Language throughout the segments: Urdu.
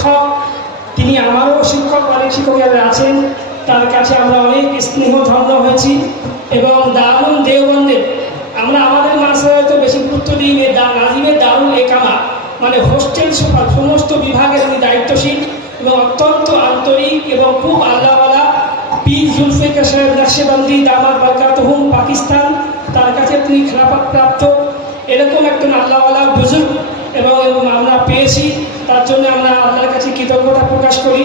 শিক্ষক, তিনি আমারও শিক্ষক, অনেক শিক্ষকেরা আছেন, তার কাছে আমরা অনেক স্নেহ ধন্য হয়েছি। এবং দারুল দেওবন্দের আমরা আমাদের মাসে হয়তো বেশি গুরুত্ব দিই, নাজিমের দারুল একামা মানে হোস্টেল সুপার, সমস্ত বিভাগের উনি দায়িত্বশীল এবং অত্যন্ত আন্তরিক এবং খুব আল্লাহওয়ালা। পীর জুলফিকার সাহেব নকশবন্দি দামাত বরকাতুহুম পাকিস্তান, তার কাছে তিনি খেলাফত প্রাপ্ত এরকম একজন আল্লাহওয়ালা বুজুর্গ এবং আমরা পেয়েছি, তার জন্য আমরা আল্লাহর কাছে কৃতজ্ঞতা প্রকাশ করি।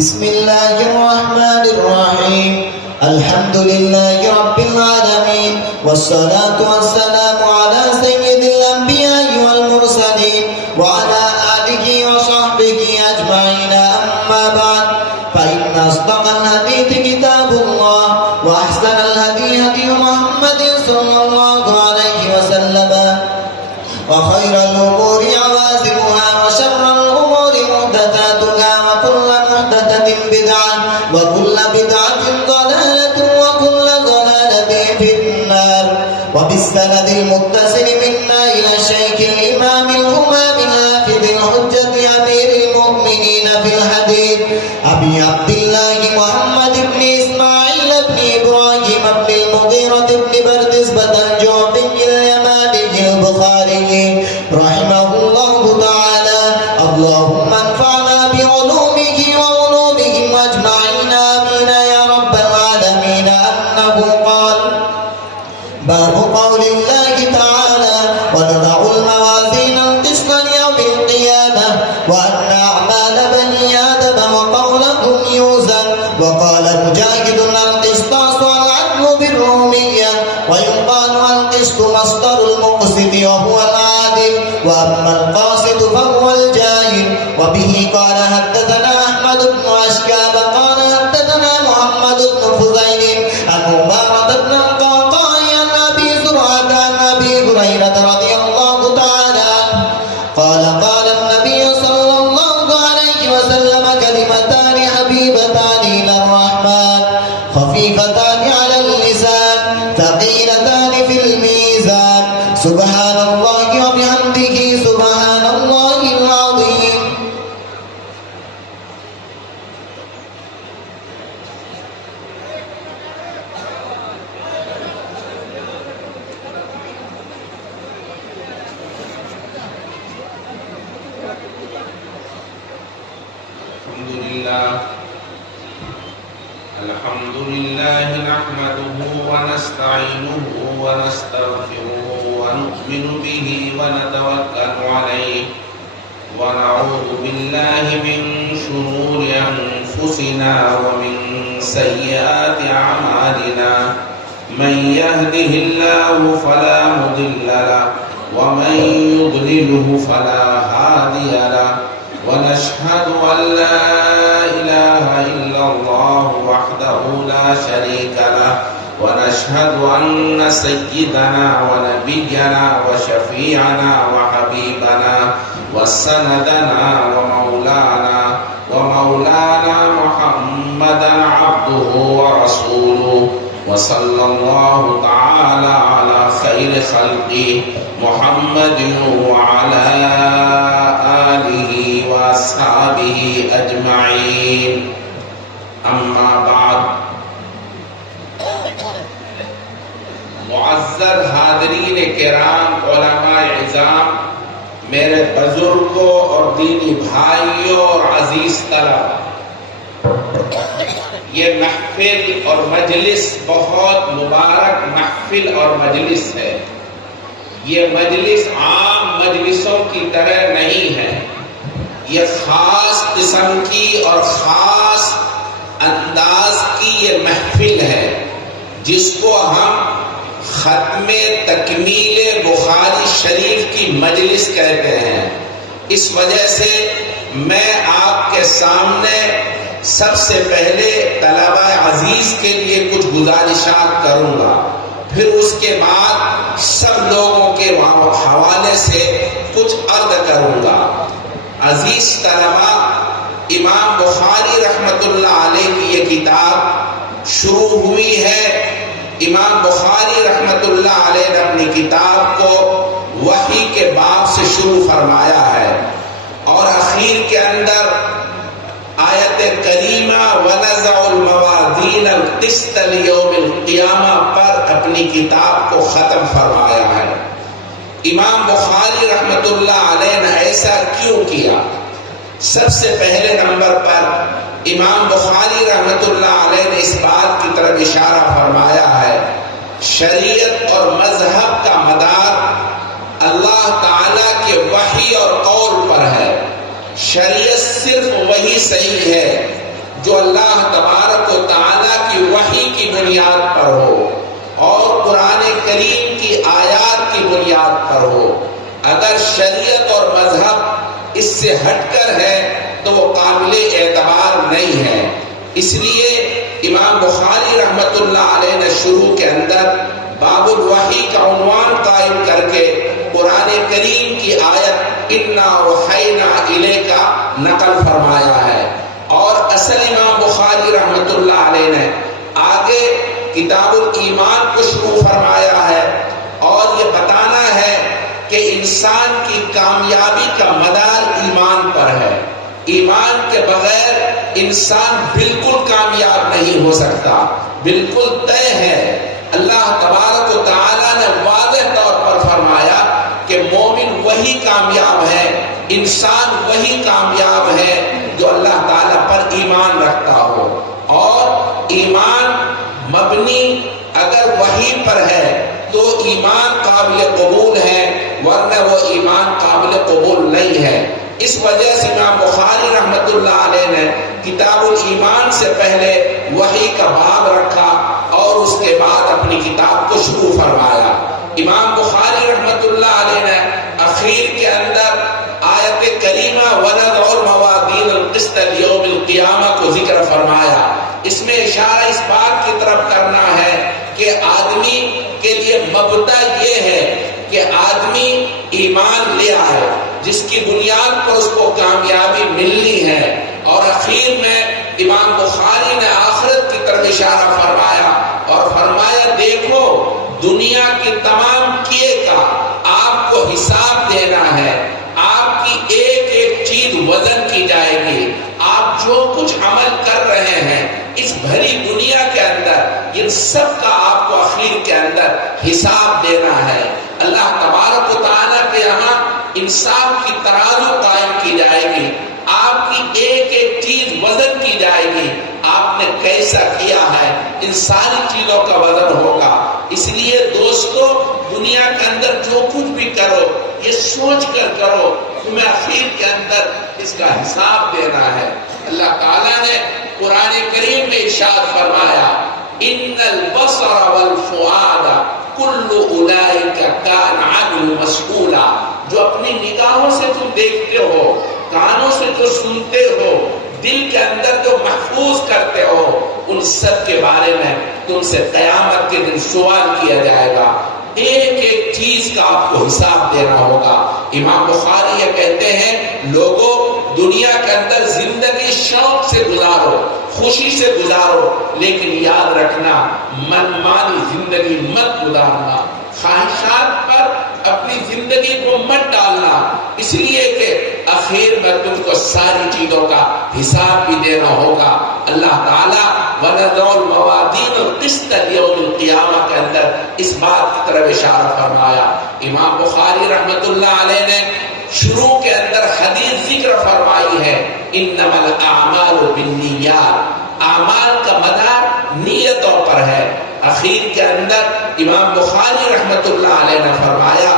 بسم الله الرحمن الرحيم الحمد لله رب العالمين والصلاة والسلام على سيد الأنبياء والمرسلين وعلى آله وصحبه أجمعين أما بعد فإن أصدق الحديث كتاب الله وأحسن الهدي هدي محمد صلى الله عليه وسلم وخير الأمور عوازمها وشر الأمور محدثاتها وكل محدثة بدعة وكل بدعة ضلالة وكل ضلالة في النار. وبالسند المتصل منا إلى الشيخ الإمام الإمام الحافظ الحجة أمير المؤمنين في الحديث أبي عبد الله محمد بن إسماعيل بن إبراهيم بن المغيرة بن بردزبة الجعفي اليماني البخاري رحمه الله تعالى. اللهم انفعنا بعلومه وعلومهم أجمعين آمين يا رب العالمين. أنه قال: باب قول الله تعالى: ونضع الموازين القسط ليوم القيامة وأن أعمال بني آدم وقولهم يوزن. وقال مجاهد: القسطاس والعدل بالرومية، ويقال القسط مصدر المقسط وهو العادل، وأما القاسط فهو الجاهل. وبه قال حدثنا أحمد بن أشكاب قال حدثنا محمد بن فضيل عن عمارة بن القعقاع عن أبي زرعة عن أبي هريرة رضي الله تعالى عنه قال: قال النبي صلى الله عليه وسلم: كلمتان حبيبتان إلى الرحمن خفيفتان على اللسان ثقيلتان في الميزان سبحان الله وبحمده سبحان الله العظيم. الحمد لله نحمده ونستعينه ونستغفره ونؤمن به ونتوكل عليه ونعوذ بالله من شرور أنفسنا ومن سيئات أعمالنا. من يهده الله فلا مضل له ومن يضلله فلا هادي له. ونشهد أن لا إله إلا الله وحده لا شريك له ونشهد أن سيدنا ونبينا وشفيعنا وحبيبنا وسندنا ومولانا محمدا عبده ورسوله وصلى الله تعالى على خير خلقه محمد وعلى آله وأصحابه أجمعين أما بعد معزز حاضرین کرام، علماء اعظام، میرے بزرگوں اور دینی بھائیوں اور عزیز طلبہ، یہ محفل اور مجلس بہت مبارک محفل اور مجلس ہے۔ یہ مجلس عام مجلسوں کی طرح نہیں ہے، یہ خاص قسم کی اور خاص انداز کی یہ محفل ہے جس کو ہم ختم تکمیل بخاری شریف کی مجلس کہتے ہیں۔ اس وجہ سے میں آپ کے سامنے سب سے پہلے طلبہ عزیز کے لیے کچھ گزارشات کروں گا، پھر اس کے بعد سب لوگوں کے حوالے سے کچھ عرض کروں گا۔ عزیز طلبہ، امام بخاری رحمۃ اللہ علیہ کی یہ کتاب شروع ہوئی ہے۔ امام بخاری رحمۃ اللہ علیہ نے اپنی کتاب کو وحی کے باب سے شروع فرمایا ہے اور اخیر کے اندر آیت کریمہ وَنَزَعُ الْمَوَازِينَ الْقِسْطَ لِيَوْمِ الْقِيَامَةِ پر اپنی کتاب کو ختم فرمایا ہے۔ امام بخاری رحمۃ اللہ علیہ نے ایسا کیوں کیا؟ سب سے پہلے نمبر پر امام بخاری رحمۃ اللہ علیہ نے اس بات کی طرف اشارہ فرمایا ہے، شریعت اور مذہب کا مدار اللہ تعالیٰ کے وحی اور قول پر ہے۔ شریعت صرف وہی صحیح ہے جو اللہ تبارک و تعالیٰ کی وحی کی بنیاد پر ہو اور قرآن کریم کی آیات کی بنیاد پر ہو۔ اگر شریعت اور مذہب اس سے ہٹ کر ہے تو وہ قابل اعتبار نہیں ہے۔ اس لیے امام بخاری رحمۃ اللہ علیہ نے شروع کے اندر باب الوحی کا عنوان قائم کر کے قرآن کریم کی آیت انا اوحینا الیک نقل فرمایا ہے، اور اصل امام بخاری رحمۃ اللہ علیہ نے آگے کتاب الایمان کو شروع فرمایا ہے اور یہ بتانا ہے کہ انسان کی کامیابی کا مدار ایمان پر ہے۔ ایمان کے بغیر انسان بالکل کامیاب نہیں ہو سکتا، بالکل طے ہے۔ اللہ تبارک و تعالیٰ نے واضح طور پر فرمایا کہ مومن وہی کامیاب ہے، انسان وہی کامیاب ہے جو اللہ تعالیٰ پر ایمان رکھتا ہو، اور ایمان مبنی اگر وحی پر ہے تو ایمان قابل قبول ہے، ورنہ وہ ایمان قابل قبول نہیں ہے۔ اس وجہ سے امام بخاری رحمۃ اللہ علیہ نے کتاب الایمان سے پہلے وحی کا باب رکھا اور اس کے بعد اپنی کتاب کو شروع فرمایا۔ امام بخاری رحمۃ اللہ علیہ نے اخیر کے اندر آیت کریمہ وَنَضَعُ الْمَوَازِينَ الْقِسْطَ لِيَوْمِ الْقِيَامَةِ کو ذکر فرمایا۔ اس میں اشارہ اس بات کی طرف کرنا ہے کہ آدمی کے لیے مبدأ یہ ہے کہ آدمی ایمان لے آئے جس کی بنیاد پر اس کو کامیابی ملنی ہے، اور اخیر میں امام بخاری نے آخرت کی طرف اشارہ فرمایا اور فرمایا دیکھو دنیا کی تمام کیے کا آپ کو حساب دینا ہے، آپ کی ایک ایک چیز وزن کی جائے گی، آپ جو کچھ عمل کر رہے ہیں اس بھری دنیا کے اندر ان سب کا آپ کو اخیر کے اندر حساب دینا ہے۔ اللہ تبارک و تعالیٰ کے یہاں انصاف کی ترازو قائم کی جائے گی، آپ کی ایک ایک چیز وزن کی جائے گی، آپ نے کیسا کیا ہے ان ساری چیزوں کا وزن ہوگا۔ اس لیے دوستو دنیا کے اندر جو کچھ بھی کرو یہ سوچ کر کرو تمہیں اخیر کے اندر اس کا حساب دینا ہے۔ اللہ تعالیٰ نے قرآن کریم میں ارشاد فرمایا ان البصر والفؤاد کل اولئک کان عنہ مسئولا، جو اپنی نگاہوں سے تم دیکھتے ہو، کانوں سے جو سنتے ہو، دل کے اندر جو محفوظ کرتے ہو، ان سب کے بارے میں تم سے قیامت کے دن سوال کیا جائے گا. ایک ایک چیز کا آپ کو حساب دینا ہوگا. امام بخاری یہ کہتے ہیں لوگوں دنیا کے اندر زندگی شوق سے گزارو، خوشی سے گزارو، لیکن یاد رکھنا منمانی زندگی مت گزارنا، خواہشات پر اپنی زندگی کو مت ڈالنا، اس لیے کہ آخر میں تم کو ساری چیزوں کا حساب بھی دینا ہوگا. اللہ تعالیٰ وَنَضَعُ الْمَوَازِينَ الْقِسْطَ لِيَوْمِ الْقِيَامَةِ کے اندر اس بات کی طرف اشارہ فرمایا. امام بخاری رحمت اللہ علیہ نے شروع کے اندر حدیث ذکر فرمائی ہے، انما الاعمال بالنیات، اعمال کا مدار نیتوں پر ہے. اخیر کے اندر امام بخاری رحمت اللہ علیہ نے فرمایا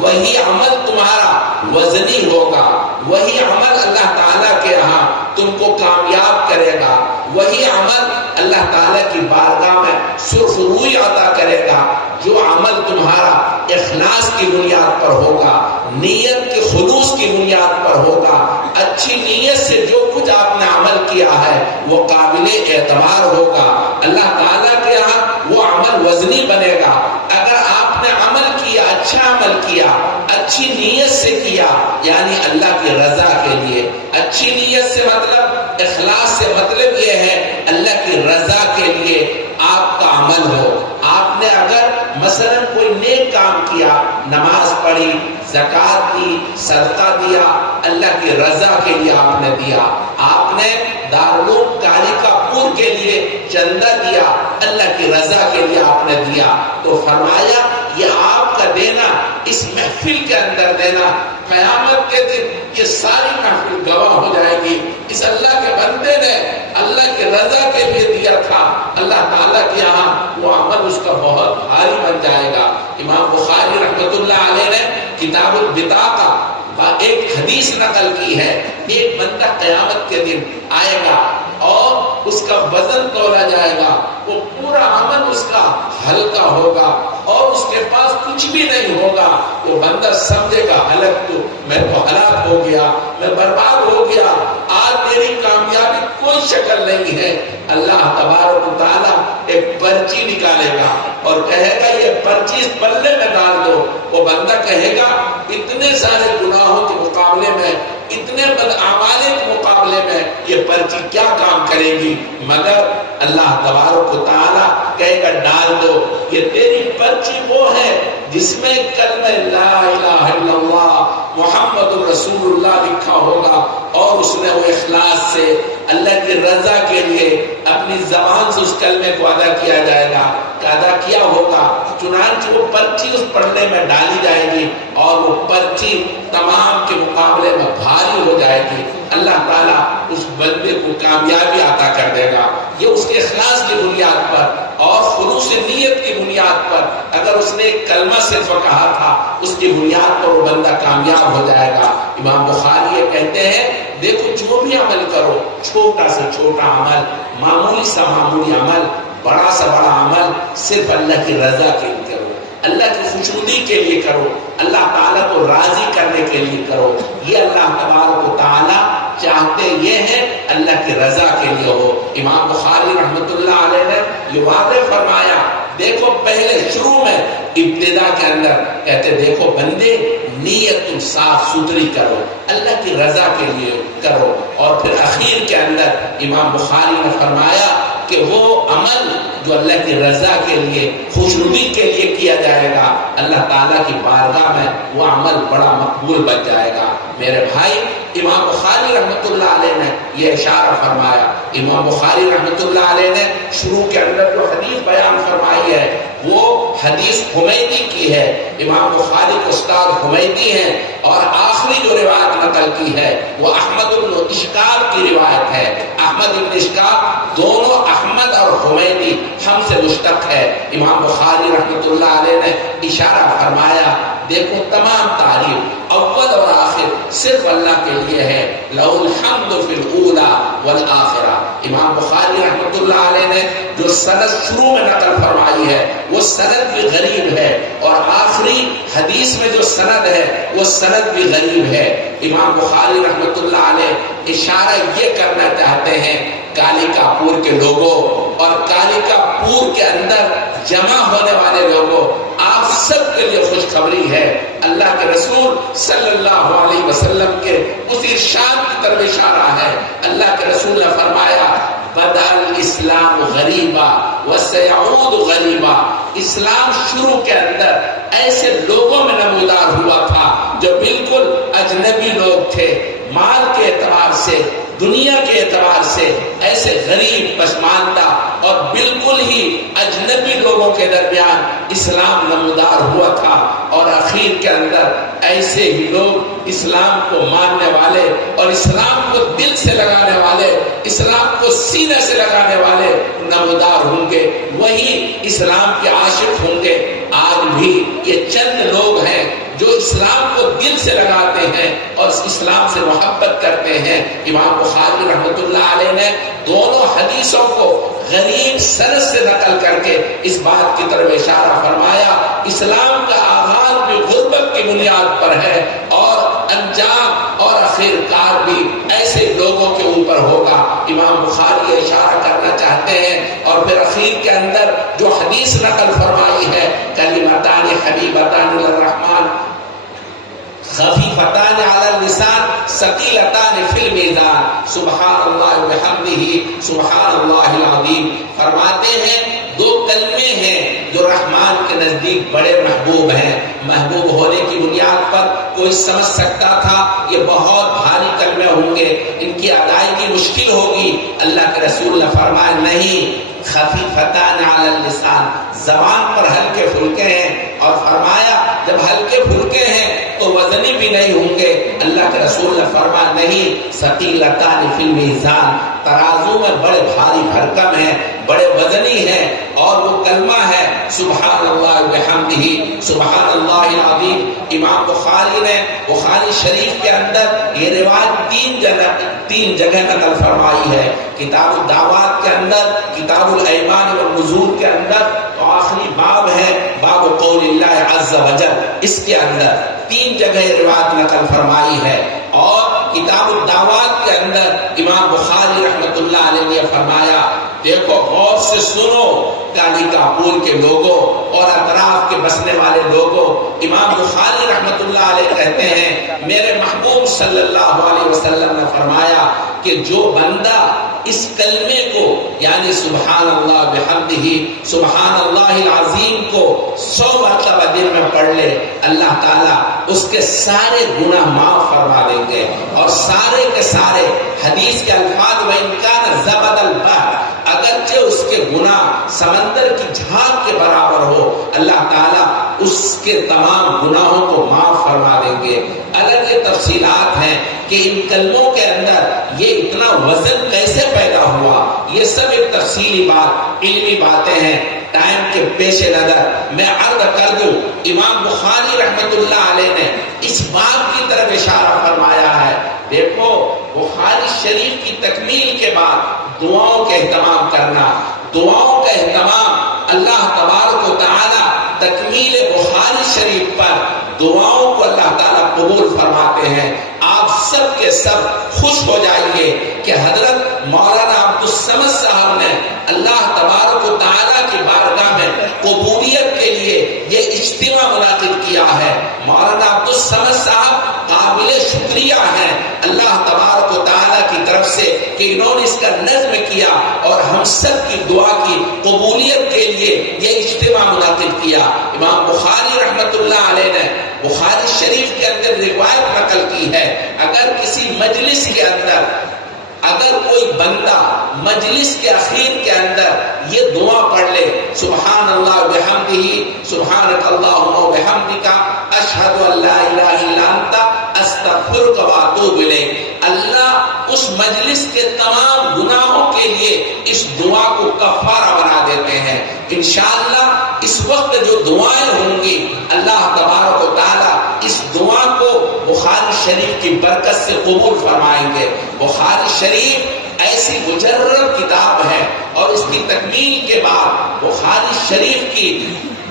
وہی عمل تمہارا وزنی ہوگا، وہی عمل اللہ تعالیٰ کے یہاں تم کو کامیاب کرے گا، وہی عمل اللہ تعالیٰ کی بارگاہ میں سرخ روئی عطا کرے گا جو عمل تمہارا اخلاص کی بنیاد پر ہوگا، نیت کے خلوص کی بنیاد پر ہوگا. اچھی نیت سے جو کچھ آپ نے عمل کیا ہے وہ قابل اعتبار ہوگا. اللہ تعالیٰ کے یہاں وہ عمل وزنی بنے گا. اگر آپ نے عمل کیا، اچھا عمل کیا، اچھی نیت سے کیا، یعنی اللہ کی رضا کے لیے. اچھی نیت سے مطلب، اخلاص سے مطلب یہ ہے اللہ کی رضا کے لیے آپ کا عمل ہو. آپ نے اگر مثلا کوئی نیک کام کیا، نماز پڑھی، زکات دی، صدقہ دیا، اللہ کی رضا کے لیے آپ نے دیا. آپ نے دارالعلوم کالیکا پور کے لیے چندہ دیا، اللہ کی رضا کے لیے آپ نے دیا، تو فرمایا یہ آپ کا دینا، اس محفل کے اندر دینا، قیامت کے دن یہ ساری محفل گواہ ہو جائے گی اس اللہ کے بندے نے اللہ کی رضا کے لیے دیا تھا. اللہ تعالیٰ کے یہاں وہ عمل اس کا بہت بھاری بن جائے گا. امام بخاری رحمت اللہ علیہ نے کتاب البطاقہ ایک حدیث نقل کی ہے، ایک بندہ قیامت کے دن آئے گا اور اس کا وزن تولا جائے گا، وہ پورا عمل اس کا ہلکا ہوگا اور اس کے پاس کچھ بھی نہیں ہوگا. وہ بندہ سمجھے گا ہلاک تو میں تو ہلاک ہو گیا، میں برباد ہو گیا، آج میری کامیابی کوئی شکل نہیں ہے. اللہ تبارک و تعالیٰ ایک پرچی نکالے گا اور کہے گا یہ پرچی اس پلے میں ڈال دو. وہ بندہ کہے گا اتنے سارے گناہوں کے مقابلے میں، اتنے بدعمال کے مقابلے میں یہ پرچی کیا کام کرے گی، مگر اللہ تبارک و تعالیٰ کہے گا ڈال دو. یہ تیری پرچی وہ ہے جس میں کلمہ لا الہ الا اللہ محمد رسول اللہ لکھا ہوگا اور اس نے وہ اخلاص سے اللہ کی رضا کے لیے اپنی زبان سے اس کلمے کو ادا کیا جائے گا، ادا کیا ہوگا. چنانچہ وہ پرچی اس پڑھنے میں ڈالی جائے گی اور وہ پرچی تمام کے مقابلے میں بھاری ہو جائے گی. اللہ تعالیٰ اس بندے کو کامیابی عطا کر دے گا. یہ اس کے اخلاص کی بنیاد پر اور خلوص نیت کی بنیاد پر، اگر اس نے ایک کلمہ صرف کہا تھا اس کی بنیاد پر وہ بندہ کامیاب ہو جائے گا. امام بخاری یہ کہتے ہیں دیکھو جو بھی عمل کرو، چھوٹا سے چھوٹا عمل، معمولی سا معمولی عمل، بڑا سا بڑا عمل، صرف اللہ کی رضا کے لیے کرو، اللہ کی خوشنودی کے لیے کرو، اللہ تعالیٰ کو راضی کرنے کے لیے کرو. یہ اللہ تبارک و تعالیٰ چاہتے یہ ہے اللہ کی رضا کے لیے ہو. امام بخاری رحمت اللہ علیہ نے یہ واضح فرمایا. دیکھو پہلے شروع میں ابتدا کے اندر کہتے دیکھو بندے نیت تم صاف ستھری کرو، اللہ کی رضا کے لیے کرو، اور پھر اخیر کے اندر امام بخاری نے فرمایا کہ وہ عمل جو اللہ کی رضا کے لیے خوشنودی کے لیے کیا جائے گا اللہ تعالیٰ کی بارگاہ میں وہ عمل بڑا مقبول بن جائے گا. میرے بھائی امام بخاری رحمت اللہ علیہ نے یہ اشارہ فرمایا. امام بخاری رحمت اللہ علیہ نے شروع کے اندر جو حدیث بیان فرمائی ہے وہ حدیث حمیدی کی ہے. امام بخاری کے استاد حمیدی ہیں اور آخری جو روایت نقل کی ہے وہ احمد بن اشکاب کی روایت ہے. احمد بن اشکاب دونوں احمد اور حمیدی ہم سے مشتق ہے. امام بخاری رحمت اللہ علیہ نے اشارہ فرمایا دیکھو تمام تعریف اول اور آخر صرف اللہ کے لیے ہے. لہ الحمد فی الاولی والآخرہ. امام بخاری رحمۃ اللہ علیہ نے جو سند شروع میں نقل فرمائی ہے وہ سند بھی غریب ہے، اور آخری حدیث میں جو سند ہے وہ سند بھی غریب ہے. امام بخاری رحمۃ اللہ علیہ اشارہ یہ کرنا چاہتے ہیں کالیکا پور کے لوگوں اور کالیکا پور کے اندر جمع ہونے والے لوگوں، آپ سب کے لیے خوشخبری ہے. اللہ کے رسول صلی اللہ علیہ وسلم کے اس ارشاد کی طرف اشارہ ہے. اللہ کے رسول نے فرمایا بدأ الاسلام غریبا وسيعود غریبا. اسلام شروع کے اندر ایسے لوگوں میں نمودار ہوا تھا جو بالکل اجنبی لوگ تھے، مال کے اعتبار سے، دنیا کے اعتبار سے ایسے غریب، پسماندہ اور بالکل ہی اجنبی لوگوں کے درمیان اسلام نمودار ہوا تھا. اور اخیر کے اندر ایسے ہی لوگ اسلام کو ماننے والے اور اسلام کو دل سے لگانے والے، اسلام کو سینے سے لگانے والے نمودار ہوں گے، وہی اسلام کے عاشق ہوں گے. آج بھی یہ چند لوگ ہیں جو اسلام کو دل سے لگاتے ہیں اور اسلام سے محبت کرتے ہیں. امام بخاری رحمۃ اللہ علیہ نے دونوں حدیثوں کو غریب سند سے نقل کر کے اس بات کی طرف اشارہ فرمایا اسلام کا آغاز بھی غربت کی بنیاد پر ہے اور انجام اور آخرکار بھی ایسے لوگوں کے اوپر ہوگا. امام بخاری یہ اشارہ کرنا چاہتے ہیں اور پھر اخیر کے اندر جو حدیث نقل فرمائی ہے کلمتان حبیبتان للرحمن خفیفتان علی اللسان ثقیلتان فی المیزان سبحان اللہ وبحمدہ سبحان اللہ العظیم. فرماتے ہیں دو کلمے ہیں جو رحمان کے نزدیک بڑے محبوب ہیں. محبوب ہونے کی بنیاد پر کوئی سمجھ سکتا تھا یہ بہت بھاری کلمے ہوں گے، ان کی ادائیگی مشکل ہوگی. اللہ کے رسول نے فرمایا نہیں، خفیفتان علی اللسان، زبان پر ہلکے پھلکے ہیں. اور فرمایا جب ہلکے پھلکے ہیں تو وزنی بھی نہیں ہوں گے. اللہ کے رسول نے فرمایا نہیں، ثقیلتان فی المیزان، ترازو میں بڑے بھاری بھرکم ہیں، بڑے وزنی ہیں. اور وہ کلمہ ہے سبحان اللہ وبحمدہ سبحان اللہ العظیم. امام بخاری نے بخاری شریف کے اندر یہ روایت تین جگہ نقل فرمائی ہے. کتاب الدعوات کے اندر، کتاب الایمان والنذور کے اندر، تو آخری باب ہے باب قول اللہ عز وجل، اس کے اندر تین جگہ روایت نقل فرمائی ہے. اور کتاب الدعوات کے اندر امام بخاری رحمۃ اللہ علیہ نے فرمایا دیکھو غور سے سنو کالیکا پور کے لوگوں اور اطراف کے بسنے والے لوگوں. امام بخاری رحمۃ اللہ علیہ کہتے ہیں میرے محبوب صلی اللہ علیہ وسلم نے فرمایا کہ جو بندہ اس کلمے کو یعنی سبحان اللہ بحمدہ سبحان اللہ العظیم کو 100 مرتبہ دن میں پڑھ لے، اللہ تعالیٰ اس کے سارے گناہ معاف فرما دیں گے. اور سارے کے سارے حدیث کے الفاظ وَإِنْ كَانَ زَبَدَ الْبَحْرِ، اگرچہ اس کے گناہ سمندر کی جھاگ کے برابر ہو، اللہ تعالیٰ اس کے تمام گناہوں کو معاف فرما دیں گے. الگ یہ تفصیلات ہیں کہ ان کلموں کے اندر یہ اتنا وزن کیسے پیدا ہوا، یہ سب ایک تفصیلی بات، علمی باتیں ہیں. ٹائم کے پیش نظر میں عرض کر دوں امام بخاری رحمۃ اللہ علیہ نے اس بات کی طرف اشارہ فرمایا ہے. دیکھو بخاری شریف کی تکمیل کے بعد دعاؤں کا اہتمام کرنا، دعاؤں کا اہتمام اللہ تبارک و تعالی تکمیل بخاری شریف پر دعاؤں کو اللہ تعالیٰ قبول فرماتے ہیں. آپ سب کے سب خوش ہو جائیے کہ حضرت مولانا عبدالصمد صاحب نے اللہ تبارک و تعالیٰ کی بارگاہ میں قبولیت کے لیے یہ اجتماع منعقد کیا ہے. مولانا عبدالصمد صاحب قابل شکریہ ہیں اللہ تبارک و تعالیٰ کی طرف سے کہ انہوں نے اس کا نظم کیا اور ہم سب کی دعا کی قبولیت کے لیے یہ اجتماع منعقد کیا. امام بخاری رحمۃ اللہ علیہ نے بخاری شریف کے اندر روایت نقل کی ہے اگر کسی مجلس کے اندر اگر کوئی بندہ مجلس کے اخیر کے اندر یہ دعا پڑھ لے سبحان اللہ بحمدہ سبحانک اللہم و بحمدک اشہد ان لا الہ الا انت استغفرک و اتوب الیک، اللہ اس مجلس کے تمام گناہوں کے لیے اس دعا کو کفارہ بنا دیتے ہیں. انشاءاللہ اس وقت جو دعائیں ہوں گی اللہ تبارک و تعالی اس دعا کو بخاری شریف کی برکت سے قبول فرمائیں گے۔ بخاری شریف ایسی مجرب کتاب ہے، اور اس کی تکمیل کے بعد بخاری شریف کی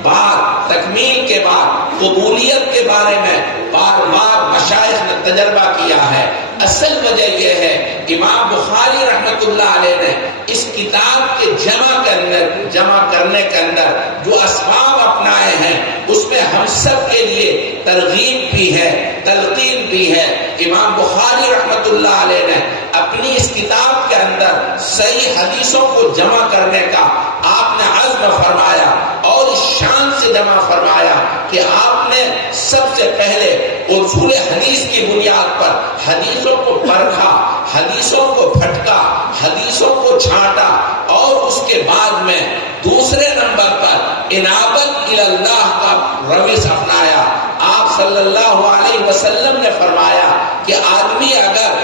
بات تکمیل کے بعد قبولیت کے بارے میں بار بار مشائخ نے تجربہ کیا ہے۔ اصل وجہ یہ ہے امام بخاری رحمۃ اللہ علیہ نے اس کتاب کے جمع کرنے کے اندر جو اسباب اپنائے ہیں اس میں ہم سب کے لیے ترغیب بھی ہے، تلقین بھی ہے۔ امام بخاری رحمۃ اللہ علیہ نے اپنی اس کتاب کے اندر صحیح حدیثوں کو جمع کرنے کا آپ نے عزم فرمایا، اور اس شان سے جمع فرمایا کہ آپ نے سب سے پہلے اصول حدیث کی بنیاد پر حدیثوں کو پرکھا، حدیثوں کو پھٹکا، حدیثوں کو چھانٹا، اور اس کے بعد میں دوسرے نمبر پر انابت اللہ کا روش اپنایا۔ آپ صلی اللہ علیہ وسلم نے فرمایا کہ آدمی اگر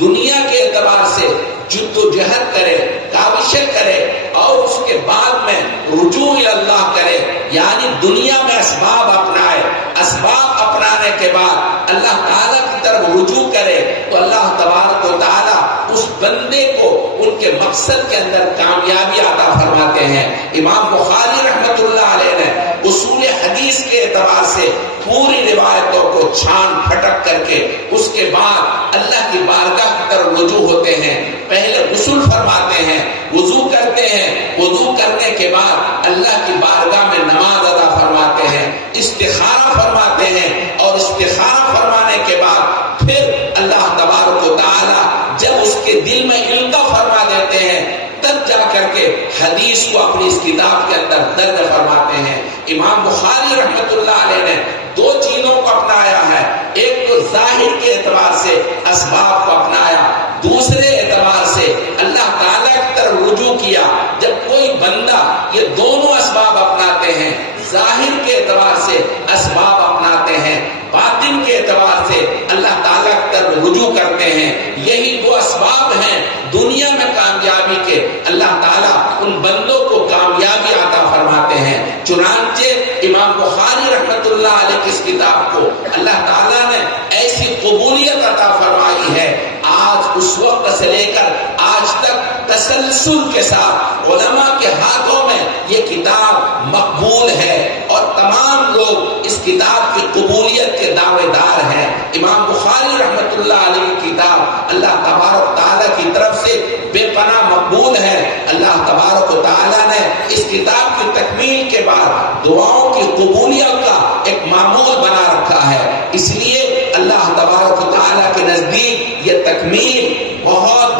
دنیا کے اعتبار سے جد و جہد کرے، کاوشیں کرے، اور اس کے بعد میں رجوع اللہ کرے، یعنی دنیا میں اسباب اپنائے، اسباب اپنانے کے بعد اللہ تعالیٰ کی طرف رجوع کرے، تو اللہ تبارک و تعالیٰ اس بندے کو ان کے مقصد کے اندر کامیابی عطا فرماتے ہیں۔ امام بخاری رحمۃ اللہ علیہ نے اصول حدیث کے اعتبار سے پوری روایتوں کو چھان پھٹک کر کے اس کے بعد اللہ کی بارگاہ کی طرف رجوع ہوتے ہیں۔ پہلے غسل فرماتے ہیں، وضو کرتے ہیں، وضو کرنے کے بعد اللہ کی بارگاہ میں نماز ادا فرماتے ہیں، استخارہ فرماتے ہیں، اور استخارہ فرمانے کے بعد پھر اللہ تبارک و تعالی جب اس کے دل میں القا فرما دیتے ہیں تب جا کر کے حدیث کو اپنی اس کتاب کے اندر درج فرماتے ہیں۔ امام بخاری رحمۃ اللہ علیہ نے دو چیزوں کو اپنایا ہے، ایک تو ظاہر کے اعتبار سے اسباب کو اپنایا، دوسرے اعتبار سے اللہ تعالیٰ کی طرف رجوع کیا۔ جب کوئی بندہ یہ دونوں اسباب اپناتے ہیں، ظاہر کے اعتبار سے اسباب اپناتے ہیں، باطن کے اعتبار سے اللہ تعالیٰ کی طرف رجوع کرتے ہیں، یہی دو اسباب ہیں دنیا میں کامیابی کے۔ اللہ تعالیٰ ان بندوں کو کامیابی عطا فرماتے ہیں۔ چنانچہ امام بخاری رحمۃ اللہ علیہ کی اس کتاب کو اللہ تعالیٰ نے ایسی قبولیت عطا فرمائی ہے، آج اس وقت سے لے کر آج تک تسلسل کے ساتھ علماء کے ہاتھوں میں یہ کتاب مقبول ہے، اور تمام لوگ اس کتاب کی قبولیت کے دعوے دار ہیں۔ امام بخاری رحمۃ اللہ علیہ کی کتاب اللہ تبارک تعالیٰ کی طرف سے بے پناہ مقبول ہے۔ اللہ تبارک و تعالیٰ نے اس کتاب کی تکمیل کے بعد دعاؤں کی قبولیت کا ایک معمول بنا رکھا ہے، اس لیے اللہ تبارک و تعالیٰ کے نزدیک یہ تکمیل بہت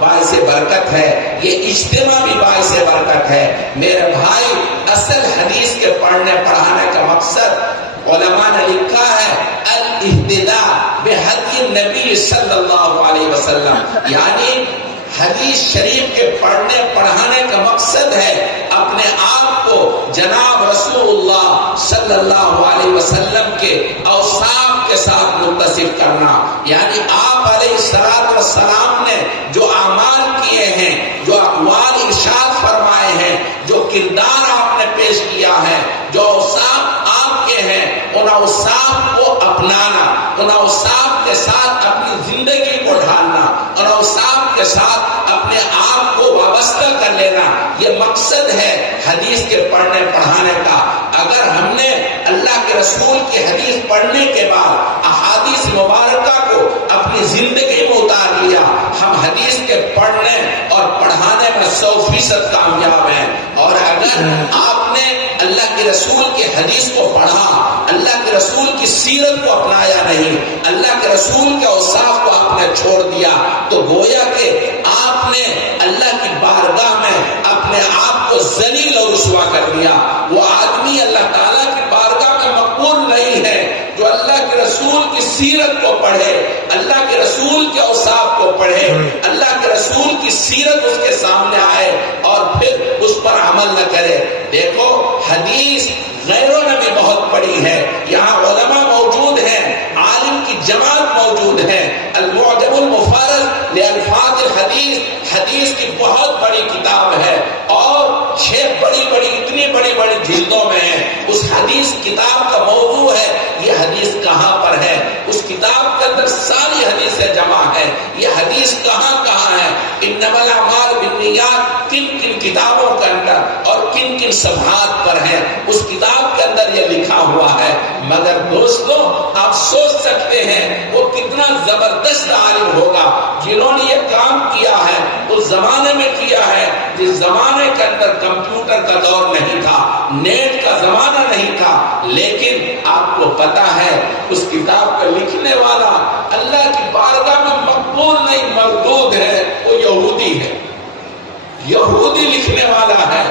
باعث برکت ہے، یہ اجتماع بھی باعث برکت ہے۔ میرے بھائی، اصل حدیث کے پڑھنے پڑھانے کا مقصد علماء نے لکھا ہے الاہتداء بہدی النبی صلی اللہ علیہ وسلم، یعنی حدیث شریف کے پڑھنے پڑھانے کا مقصد ہے اپنے آپ کو جناب رسول اللہ صلی اللہ علیہ وسلم کے اوصاف کے ساتھ متصف کرنا، یعنی آپ علیہ السلام نے جو اعمال کیے ہیں، جو اقوال ارشاد فرمائے ہیں، جو کردار آپ نے پیش کیا ہے، جو اوصاف آپ کے ہیں، ان اوصاف کو اپنانا، ان اوصاف کے ساتھ اپنی زندگی کو ڈھالنا، ان اوصاف کے ساتھ اپنے آپ کو وابستہ کر لینا، یہ مقصد ہے حدیث کے پڑھنے پڑھانے کا۔ اگر ہم نے اللہ کے رسول کی حدیث پڑھنے کے بعد احادیث مبارکہ کو اپنی زندگی میں اتار لیا، ہم حدیث کے پڑھنے اور پڑھانے میں 100% کامیاب ہیں۔ اور اگر آپ نے اللہ کے رسول کی حدیث کو پڑھا، اللہ کے رسول کی سیرت کو اپنایا نہیں، اللہ کے رسول کے اوصاف کو آپ نے چھوڑ دیا، تو گویا کہ آپ نے اللہ کی بارگاہ میں اپنے آپ کو ذلیل اور رسوا کر دیا۔ وہ آدمی اللہ تعالیٰ کی بارگاہ میں مقبول نہیں ہے جو اللہ کے رسول کی سیرت کو پڑھے، اللہ کے رسول کے اوصاف کو پڑھے، اللہ کے رسول کی سیرت اس کے سامنے آئے اور پھر اس پر عمل نہ کرے۔ دیکھو، حدیث غیروں نے بھی بہت پڑھی ہے، یہاں علماء موجود ہیں، عالم کی جماعت موجود ہے۔ المعجم المفرد لالفاظ الحدیث، حدیث کی بہت بڑی کتاب ہے، اور 6 بڑی اتنی بڑی جلدوں میں ہے۔ اس حدیث کتاب کا موضوع ہے یہ حدیث کہاں پر ہے، اس کتاب حدیث کہاں کہاں ہے، انما الاعمال بالنیات کن کن کتابوں کے اندر اور کن کن صفحات پر ہے، اس کتاب کے اندر یہ لکھا ہوا ہے۔ مگر دوستو آپ سوچ سکتے ہیں وہ کتنا زبردست عالم ہوگا جنہوں نے یہ کام کیا ہے اس زمانے میں کیا ہے جس زمانے کے اندر کمپیوٹر کا دور نہیں تھا، نیٹ کا زمانہ نہیں تھا، لیکن آپ کو پتا ہے اس کتاب کا لکھنے والا اللہ کی بارگاہ میں مقبول نہیں مردود ہے، وہ یہودی ہے، یہودی لکھنے والا ہے۔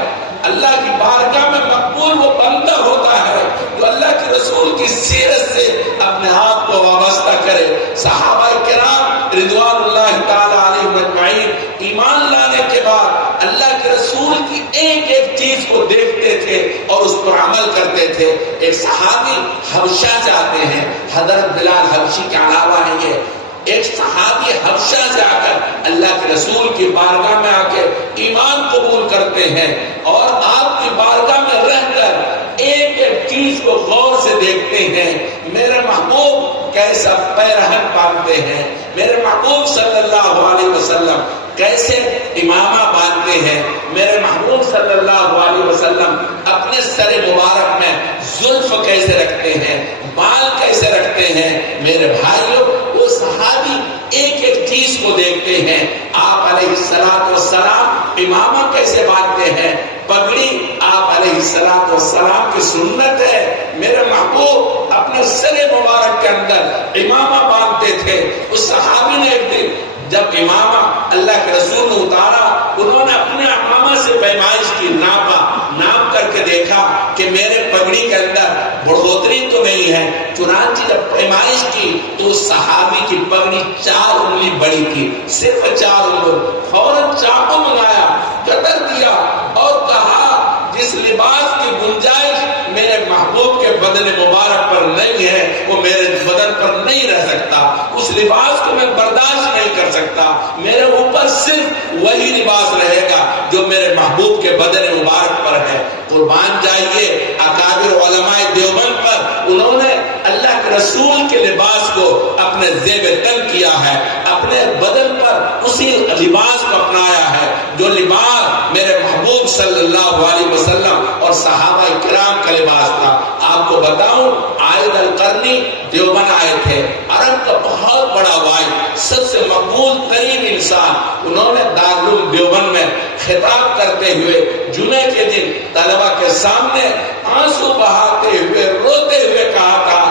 اللہ کی بارگاہ میں مقبول وہ بندہ ہوتا ہے جو اللہ کے رسول کی سیرت سے اپنے آپ کو وابستہ کرے۔ صحابہ کرام رضوان اللہ تعالی علیہم اجمعین ایمان لانے کے بعد اللہ کے رسول کی ایک ایک چیز کو دیکھتے تھے اور اس پر عمل کرتے تھے۔ ایک صحابی حبشہ جاتے ہیں، حضرت بلال حبشی کے علاوہ ہیں، یہ ایک صحابی حبشہ سے آ کر اللہ کے رسول کی بارگاہ میں آ کے ایمان قبول کرتے ہیں اور آپ کی بارگاہ میں رہ کر ایک ایک چیز کو غور سے دیکھتے ہیں۔ میرے محبوب کیسا پیرہن باندھتے ہیں، میرے محبوب صلی اللہ علیہ وسلم کیسے امامہ باندھتے ہیں، میرے محبوب صلی اللہ علیہ وسلم اپنے سر مبارک میں زلف کیسے رکھتے ہیں، بال کیسے رکھتے ہیں۔ میرے بھائیوں وہ صحابی ایک ایک چیز کو دیکھتے ہیں۔ آپ علیہ السلام امامہ کیسے باندھتے ہیں، پگڑی آپ علیہ السلام کی سنت ہے۔ میرے محبوب اپنے سر مبارک کے اندر امامہ باندھتے تھے۔ اس صحابی نے ایک دن جب امامہ اللہ کے رسول نے اتارا، انہوں نے اپنے امامہ سے پیمائش کی، ناپ کر کے دیکھا کہ میرے پگڑی کے اندر بڑھوتری تو نہیں ہے۔ چنانچہ جب پیمائش کی تو اس صحابی کی پگڑی 4 انگلی بڑی تھی، صرف 4 انگلی۔ فوراً چاقو منگایا، قطر دیا اور کہا جس لباس کی گنجائش میرے محبوب کے بدن مبارک پر نہیں ہے وہ میرے بدن پر نہیں رہ سکتا، اس لباس کو میں برداشت نہیں کر سکتا، میرے اوپر صرف وہی لباس رہے گا جو میرے محبوب کے بدن مبارک پر ہے۔ قربان جائیے اکابر علماء دیوبند پر، انہوں نے اللہ کے رسول کے لباس کو اپنے زیب تن کیا ہے، اپنے بدن پر اسی لباس کو اپنایا ہے جو لباس میرے محبوب صلی اللہ علیہ وسلم اور صحابہ کرام کا لباس تھا۔ آپ کو بتاؤں عائد القرنی دیوبند آئے تھے، عرب کا بہت بڑا واعظ، سب سے مقبول ترین انسان۔ انہوں نے دارالعلوم دیوبند میں خطاب کرتے ہوئے جمعے کے دن طلبہ کے سامنے آنسو بہاتے ہوئے روتے ہوئے کہا تھا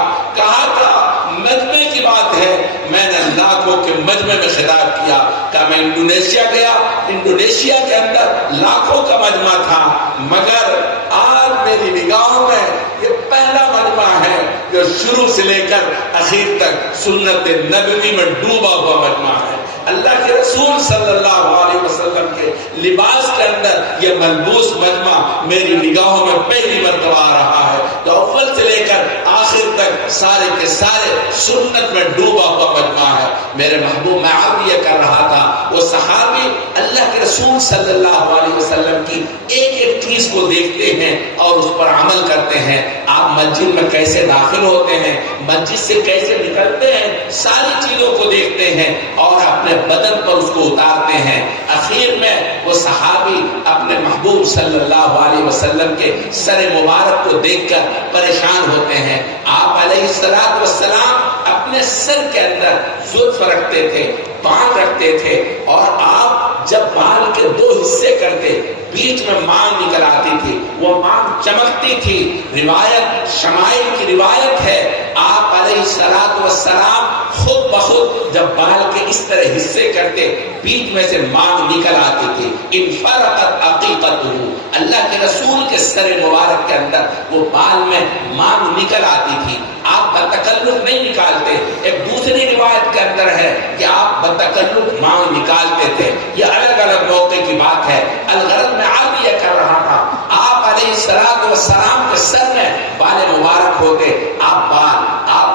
مجمع کی بات ہے، میں نے لاکھوں کے مجمع میں خطاب کیا۔ کہ میں انڈونیشیا گیا، انڈونیشیا کے اندر لاکھوں کا مجمع تھا، مگر آج میری نگاہوں میں یہ پہلا مجمع ہے جو شروع سے لے کر اخیر تک سنت نبوی میں ڈوبا ہوا مجمع ہے۔ اللہ کے رسول صلی اللہ علیہ وسلم کے لباس کے اندر یہ ملبوس مجمع میری نگاہوں میں پہلی مرتبہ آ رہا ہے، تو اول سے لے کر آخر تک سارے کے سارے سنت میں ڈوبا ہوا مجمع ہے۔ میرے محبوب میں آپ یہ کر رہا تھا، وہ صحابی اللہ کے رسول صلی اللہ علیہ وسلم کی ایک ایک چیز کو دیکھتے ہیں اور اس پر عمل کرتے ہیں۔ آپ مسجد میں کیسے داخل ہوتے ہیں، مسجد سے کیسے نکلتے ہیں، ساری چیزوں کو دیکھتے ہیں اور اپنے بدن پر اس کو اتارتے ہیں۔ اخیر میں وہ صحابی اپنے محبوب صلی اللہ علیہ وسلم کے سر مبارک کو دیکھ کر پریشان ہوتے ہیں۔ آپ علیہ السلام اپنے سر کے اندر زلف رکھتے تھے، بال رکھتے تھے، اور آپ جب بال کے 2 حصے کرتے بیچ میں مانگ نکل آتی تھی، وہ مانگ چمکتی تھی۔ روایت شمائل کی روایت ہے، آپ علیہ السلام خود بخود جب بال کے اس طرح حصے کرتے بیچ میں سے مانگ نکل آتی تھی۔ انفرقت عقیقتہ، اللہ کے رسول کے سر مبارک کے اندر وہ بال میں مانگ نکل آتی تھی، آپ بتکلف نہیں نکالتے۔ ایک دوسری روایت کے اندر ہے کہ آپ بتکلف مانگ نکالتے تھے۔ یہ الگ الگ موقع کی بات ہے، الغرض میں آپ یہ کر رہا تھا، آپ علیہ السلام کے سر میں بال مبارک ہوتے، آپ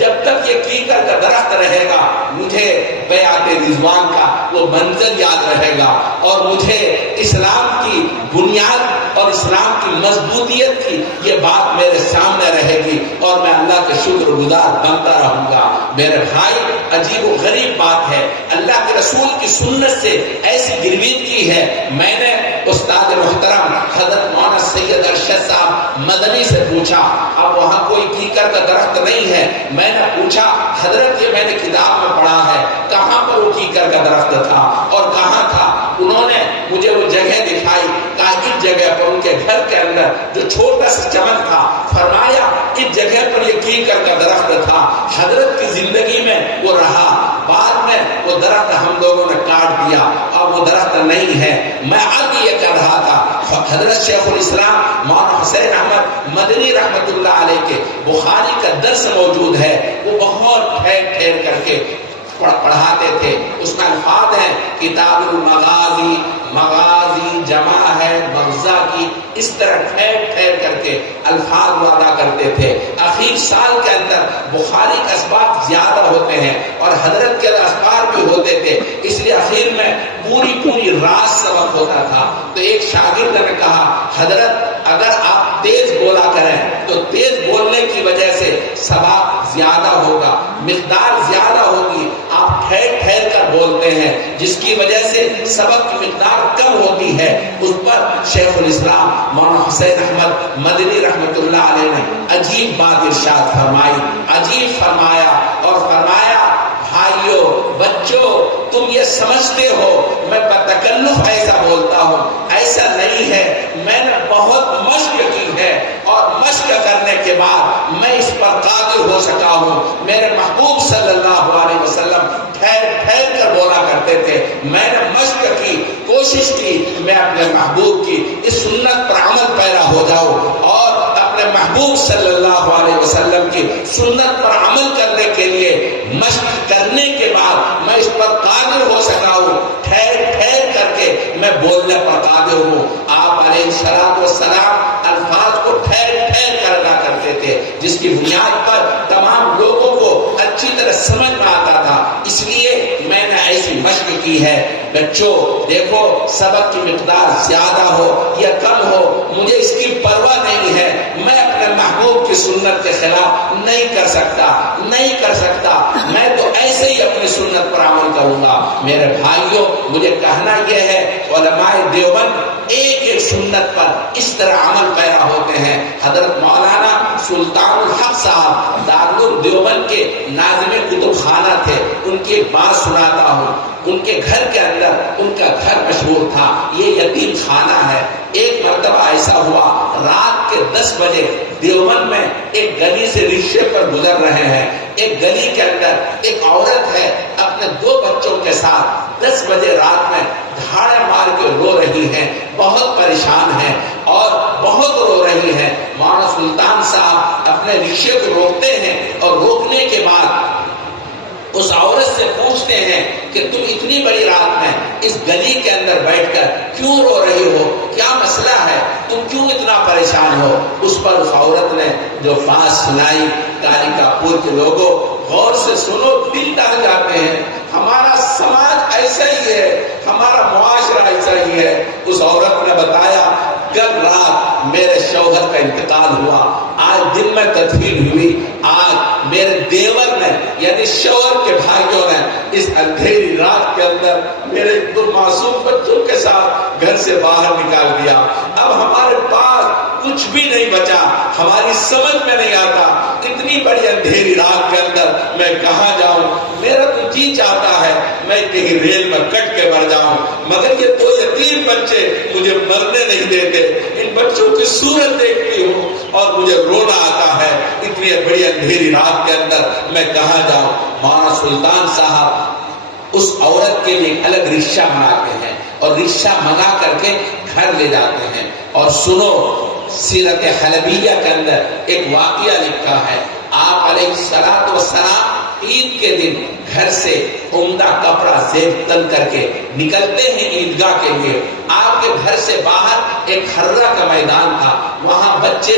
جب تک یہ کیکر کا درخت رہے گا مجھے بیعت رضوان کا وہ منظر یاد رہے گا، اور مجھے اسلام کی بنیاد اور اسلام کی مضبوطیت کی یہ بات میرے سامنے رہے گی، اور میں اللہ کے شکر گزار بنتا رہوں گا۔ میرے بھائی، عجیب و غریب بات ہے، اللہ کے رسول کی سنت سے ایسی گروید کی ہے۔ میں نے استاد محترم حضرت مولانا سید ارشد صاحب مدنی سے پوچھا، اب وہاں کوئی کیکر کا درخت نہیں ہے، میں نے پوچھا حضرت یہ میں نے کتاب میں پڑھا ہے، کہاں پر وہ کیکر کا درخت تھا اور کہاں تھا؟ انہوں نے مجھے وہ جگہ دکھائی، کہا اس جگہ پر ان کے گھر کے اندر جو چھوٹا سا چمن تھا، فرمایا اس جگہ پر یہ کیکر کا درخت تھا، حضرت کی زندگی میں وہ رہا، بعد میں وہ درخت ہم لوگوں نے کاٹ دیا، اب وہ درخت نہیں ہے۔ میں اب یہ کہہ رہا تھا، حضرت شیخ الاسلام مولانا حسین احمد مدنی رحمت اللہ علیہ کے بخاری کا درس موجود ہے، وہ بہت ٹھہر ٹھہر کر کے پڑھاتے تھے، اس میں الفاظ ہیں کتاب المغازی، مغازی جمع ہے مغزہ کی، اس طرح ٹھہر ٹھہر کر کے الفاظ ادا کرتے تھے۔ اخیر سال کے اندر بخاری کے اسباق زیادہ ہوتے ہیں اور حضرت کے اسباق بھی ہوتے تھے، اس لیے اخیر میں پوری رات سبق ہوتا تھا۔ تو ایک شاگرد نے کہا حضرت اگر آپ تیز بولا کریں تو تیز بولنے کی وجہ سے سبق زیادہ ہوگا، مقدار زیادہ ہوگی، آپ ٹھہر ٹھہر کر بولتے ہیں جس کی وجہ سے سبق کی مقدار کم ہوتی ہے۔ اس پر شیخ الاسلام مولانا حسین احمد مدنی رحمت اللہ علیہ نے عجیب بات ارشاد فرمائی، عجیب فرمایا اور فرمایا بھائیو بچوں تم یہ سمجھتے ہو میں بتکلف ایسا بولتا ہوں، ایسا نہیں ہے، میں نے بہت مشق کی ہے اور مشق کرنے کے بعد میں اس پر قادر ہو سکا ہوں۔ میرے محبوب صلی اللہ علیہ وسلم ٹھہر ٹھہر کر بولا کرتے تھے، میں نے مشق کی، کوشش کی، میں اپنے محبوب کی اس سنت پر عمل پیرا ہو جاؤں اور اپنے محبوب صلی اللہ علیہ وسلم کی سنت پر عمل کرنے کے لیے مشق کرنے کے بعد میں اس پر قادر ہو سکا ہوں، ٹھہر ٹھہر کر کے میں بولنے پر قادر ہوں۔ آپ علیہ السلام الفاظ کو ٹھہر ٹھہر کر ادا کرتے تھے جس کی بنیاد پر تمام لوگوں کو اچھی طرح سمجھ میں آتا تھا، اس لیے میں نے ایسی مشق کی ہے۔ بچوں دیکھو سبق کی مقدار زیادہ ہو یا کم ہو مجھے اس کی پرواہ نہیں ہے، میں اپنے محبوب کی سنت کے خلاف نہیں کر سکتا، میں تو ایسے ہی اپنی سنت پر عمل کروں گا۔ میرے بھائیوں مجھے کہنا یہ ہے علماء دیوبند ایک ایک سنت پر اس طرح عمل پیرا ہوتے ہیں۔ حضرت مولانا سلطان الحق صاحب دارالعلوم دیوبند کے ناظم کتب خانہ تھے، ان کی ایک بات سناتا ہوں۔ ان کے گھر کے اندر ان کا گھر مشہور تھا، یہ یتیم خانہ ہے۔ ایک مرتبہ ایسا ہوا رات کے 10 بجے دیوبند میں ایک گلی سے رکشے پر گزر رہے ہیں، ایک گلی کے اندر ایک عورت ہے اپنے 2 بچوں کے ساتھ 10 بجے رات میں دھاڑے مار کے رو رہی ہیں، بہت پریشان ہیں اور بہت رو رہی ہیں۔ مولانا سلطان صاحب اپنے رکشے کو روکتے ہیں اور روکنے کے بعد اس عورت سے پوچھتے ہیں کہ تم اتنی بڑی رات میں اس گلی کے اندر بیٹھ کر کیوں رو رہی ہو، کیا مسئلہ ہے، تم کیوں اتنا پریشان ہو؟ اس پر اس عورت نے جو بات سنائی، کالیکاپور کے لوگوں غور سے سنو، دل دہل جاتے ہیں، ہمارا سماج ایسا ہی ہے، ہمارا معاشرہ ایسا ہی ہے۔ اس عورت نے بتایا کل رات میرے شوہر کا انتقال ہوا، آج دن میں تدفین ہوئی، آج میرے دیور نے یعنی شوہر کے بھائیوں نے اس اندھیری رات کے اندر میرے 2 معصوم بچوں کے ساتھ گھر سے باہر نکال دیا۔ اب ہمارے پاس کچھ بھی نہیں بچا، ہماری سمجھ میں نہیں آتا اتنی بڑی اندھیری رات کے اندر میں کہاں جاؤں۔ میرا تو جی چاہتا ہے میں کہیں ریل میں کٹ کے مر جاؤں، مگر یہ 2 یتیم بچے مجھے مرنے نہیں دیتے۔ ان بچوں کی صورت دیکھتی ہوں اور مجھے رونا آتا ہے، اتنی بڑی اندھیری رات کے اندر میں کہاں جاؤں۔ مولانا سلطان صاحب اس عورت کے لیے الگ رکشہ منگاتے ہیں اور رکشہ منگا کر کے گھر لے جاتے ہیں۔ اور سنو سیرت حلبیہ کے اندر ایک واقعہ لکھا ہے، آپ علیہ السلام عید کے دن گھر سے عمدہ کپڑا زیب تن کر کے نکلتے ہیں عیدگاہ کے لیے۔ آپ کے گھر سے باہر ایک ہررہ کا میدان تھا، وہاں بچے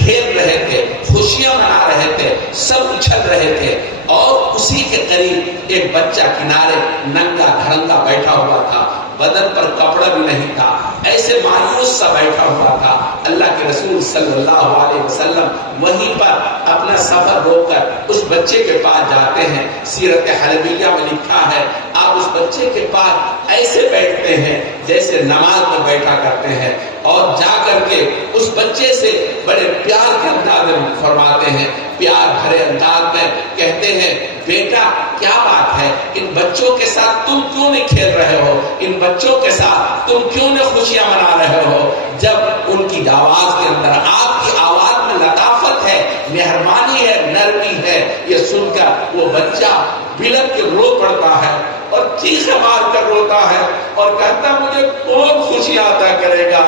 کھیل رہے تھے، خوشیاں منا رہے تھے، سب اچھل رہے تھے، اور اسی کے قریب ایک بچہ کنارے ننگا دھڑنگا بیٹھا ہوا تھا، بدن پر کپڑا بھی نہیں تھا، ایسے مایوس سا بیٹھا ہوا تھا۔ اللہ کے رسول صلی اللہ علیہ وسلم وہیں پر اپنا سفر روک کر اس بچے کے پاس جاتے ہیں۔ سیرت حلبیہ میں لکھا ہے آپ اس بچے کے پاس ایسے بیٹھتے ہیں جیسے نماز میں بیٹھا کرتے ہیں، اور جا کر کے اس بچے سے بڑے پیار کے انداز میں فرماتے ہیں، پیار بھرے انداز میں کہتے ہیں، بیٹا کیا بات ہے، ان بچوں کے ساتھ تم کیوں نہیں کھیل رہے ہو، ان بچوں کے ساتھ تم کیوں نہیں خوشیاں منا رہے ہو؟ جب ان کی آواز کے اندر، آپ کی آواز میں لطافت ہے، مہربانی ہے، نرمی ہے، یہ سن کر وہ بچہ بلک کے رو پڑتا ہے اور چیخیں مار کر روتا ہے اور کہتا مجھے کون خوشیاں عطا کرے گا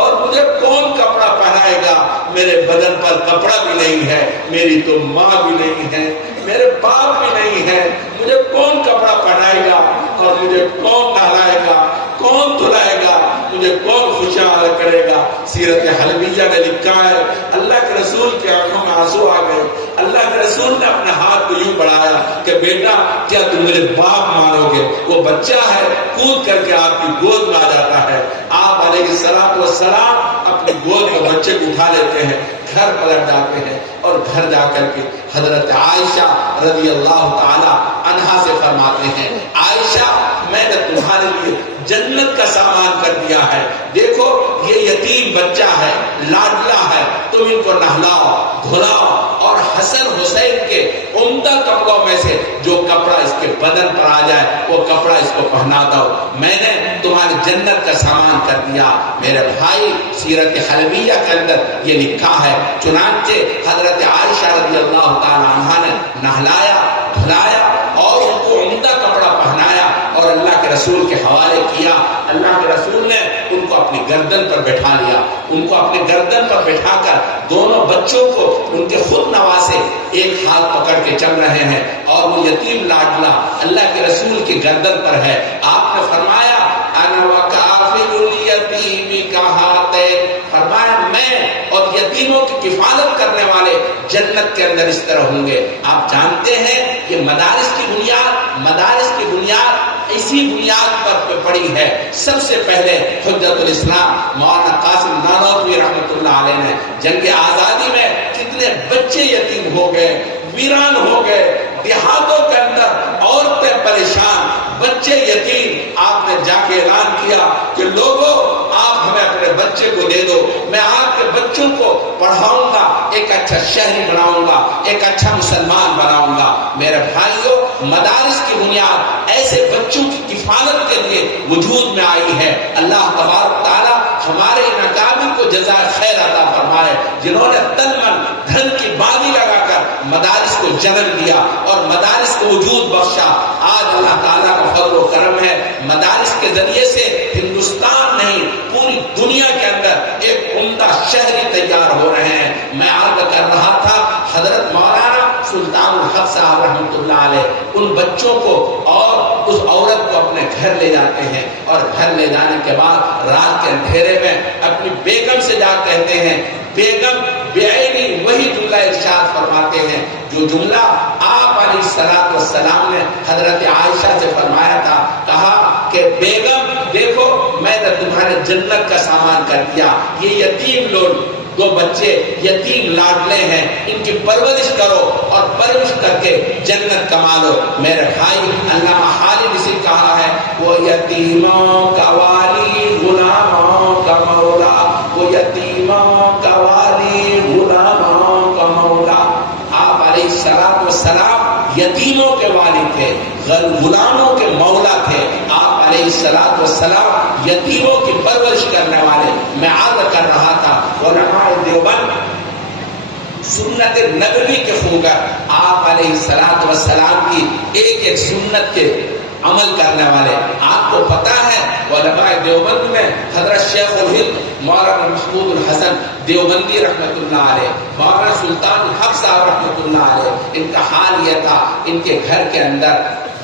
اور مجھے کون کپڑا پہنائے گا، میرے بدن پر کپڑا بھی نہیں ہے، میری تو ماں بھی نہیں ہے، میرے باپ بھی نہیں ہے، مجھے کون کپڑا پہنائے گا اور مجھے کون نہلائے گا، کون دھلائے گا، مجھے کون خوشیاں عطا کرے گا۔ سیرت حلبیہ نے لکھا ہے اللہ کے رسول کی آنکھوں میں آنسو آ گئے، اللہ کے رسول نے اپنے ہاتھ کو یوں بڑھایا کہ بیٹا کیا تم میرے باپ مانو گے؟ وہ بچہ ہے، کود کر کے آپ کی گود میں آ جاتا ہے، آپ علیہ السلام اپنی گود میں بچے کو اٹھا لیتے ہیں، گھر پلٹ جاتے ہیں اور گھر جا کر کے حضرت عائشہ رضی اللہ تعالی عنہا سے فرماتے ہیں، عائشہ میں نے تمہارے لیے جنت کا سامان کر دیا ہے، دیکھو یہ یتیم بچہ ہے، لاڈلا ہے، تم ان کو نہلاؤ دھلاؤ اور حسن حسین کے عمدہ کپڑوں میں سے جو کپڑا اس کے بدن پر آ جائے وہ کپڑا اس کو پہنا دو، میں نے تمہاری جنت کا سامان کر دیا۔ میرے بھائی سیرت حلبیہ کے اندر یہ لکھا ہے، چنانچہ حضرت عائشہ رضی اللہ تعالی عنہا نے نہلایا دھلایا اور ان کو عمدہ کپڑا پہنایا اور اللہ کے رسول کے حوالے کیا۔ اللہ کے رسول نے ان کو اپنی گردن پر بٹھا لیا، ان کو اپنی گردن پر بٹھا کر دونوں بچوں کو ان کے خود نواسے ایک ہاتھ پکڑ کے چل رہے ہیں اور وہ یتیم لاڈلا اللہ کے رسول کی گردن پر ہے۔ آپ نے فرمایا انا وکافل الیتیم کہاتین، فرمایا میں اور یتیموں کی کفالت کرنے والے جنت کے اندر اس طرح ہوں گے۔ آپ جانتے ہیں یہ مدارس کی بنیاد اسی بنیاد پر پڑی ہے۔ سب سے پہلے حجت الاسلام مولانا قاسم نانوتوی رحمۃ اللہ علیہ نے جنگ آزادی میں کتنے بچے یتیم ہو گئے، ویران ہو گئے، دیہاتوں کے اندر عورتیں پریشان، بچے یتیم۔ آپ نے جا کے اعلان کیا کہ لوگوں آپ ہمیں اپنے بچے کو دے دو، میں آپ کے بچوں کو پڑھاؤں گا، ایک اچھا شہری بناؤں گا، ایک اچھا مسلمان بناؤں گا۔ میرے بھائیوں مدارس کی بنیاد ایسے بچوں کی کفالت کے لیے وجود میں آئی ہے۔ اللہ تبارک تعالی ہمارے ان اکابر کو جزائے خیر عطا فرمائے جنہوں نے تن من دھن کی بازی لگا کر مدارس کو جنم دیا اور مدارس کو وجود بخشا۔ آج اللہ تعالیٰ کا فضل و کرم ہے، مدارس کے ذریعے سے ہندوستان نہیں پوری دنیا کے اندر ایک عمدہ شہری تیار ہو رہے ہیں۔ میں عرض کر رہا تھا حضرت مولانا سلطان الحق صاحب رحمۃ اللہ علیہ ان بچوں کو اور اس عورت کو اپنے گھر لے جاتے ہیں اور گھر لے جانے کے بعد رات کے اندھیرے میں اپنی بیگم سے جا کہتے ہیں، بیگم بعینی وہی جملہ ارشاد فرماتے ہیں جو جملہ آپ علیہ السلام نے حضرت عائشہ سے فرمایا تھا، کہا کہ بیگم دیکھو میں نے تمہارے جنت کا سامان کر دیا، یہ یتیم لوگ دو بچے یتیم لاڈلے ہیں، ان کی پرورش کرو اور پرورش کر کے جنت کما لو۔ میرے بھائی علامہ حالب اسی کہا ہے، وہ یتیموں کا والی غلاموں کا مولا، وہ یتیموں کا والی غلاموں کا مولا۔ آپ علیہ السلام یتیموں کے والی تھے، غلاموں کے مولا تھے۔ آپ علیہ السلام یتیموں کی پرورش کرنے والے۔ میں عرض کر رہا تھا علماء دیوبند سنت نبوی کے خوگر آپ علیہ السلام کی ایک ایک سنت کے عمل کرنے والے۔ آپ کو پتا ہے علماء دیوبند میں حضرت شیخ الہند مولانا محمود الحسن دیوبندی رحمۃ اللہ علیہ، مولانا سلطان الحق صاحب رحمۃ اللہ علیہ، ان کا حال یہ تھا ان کے گھر کے اندر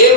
1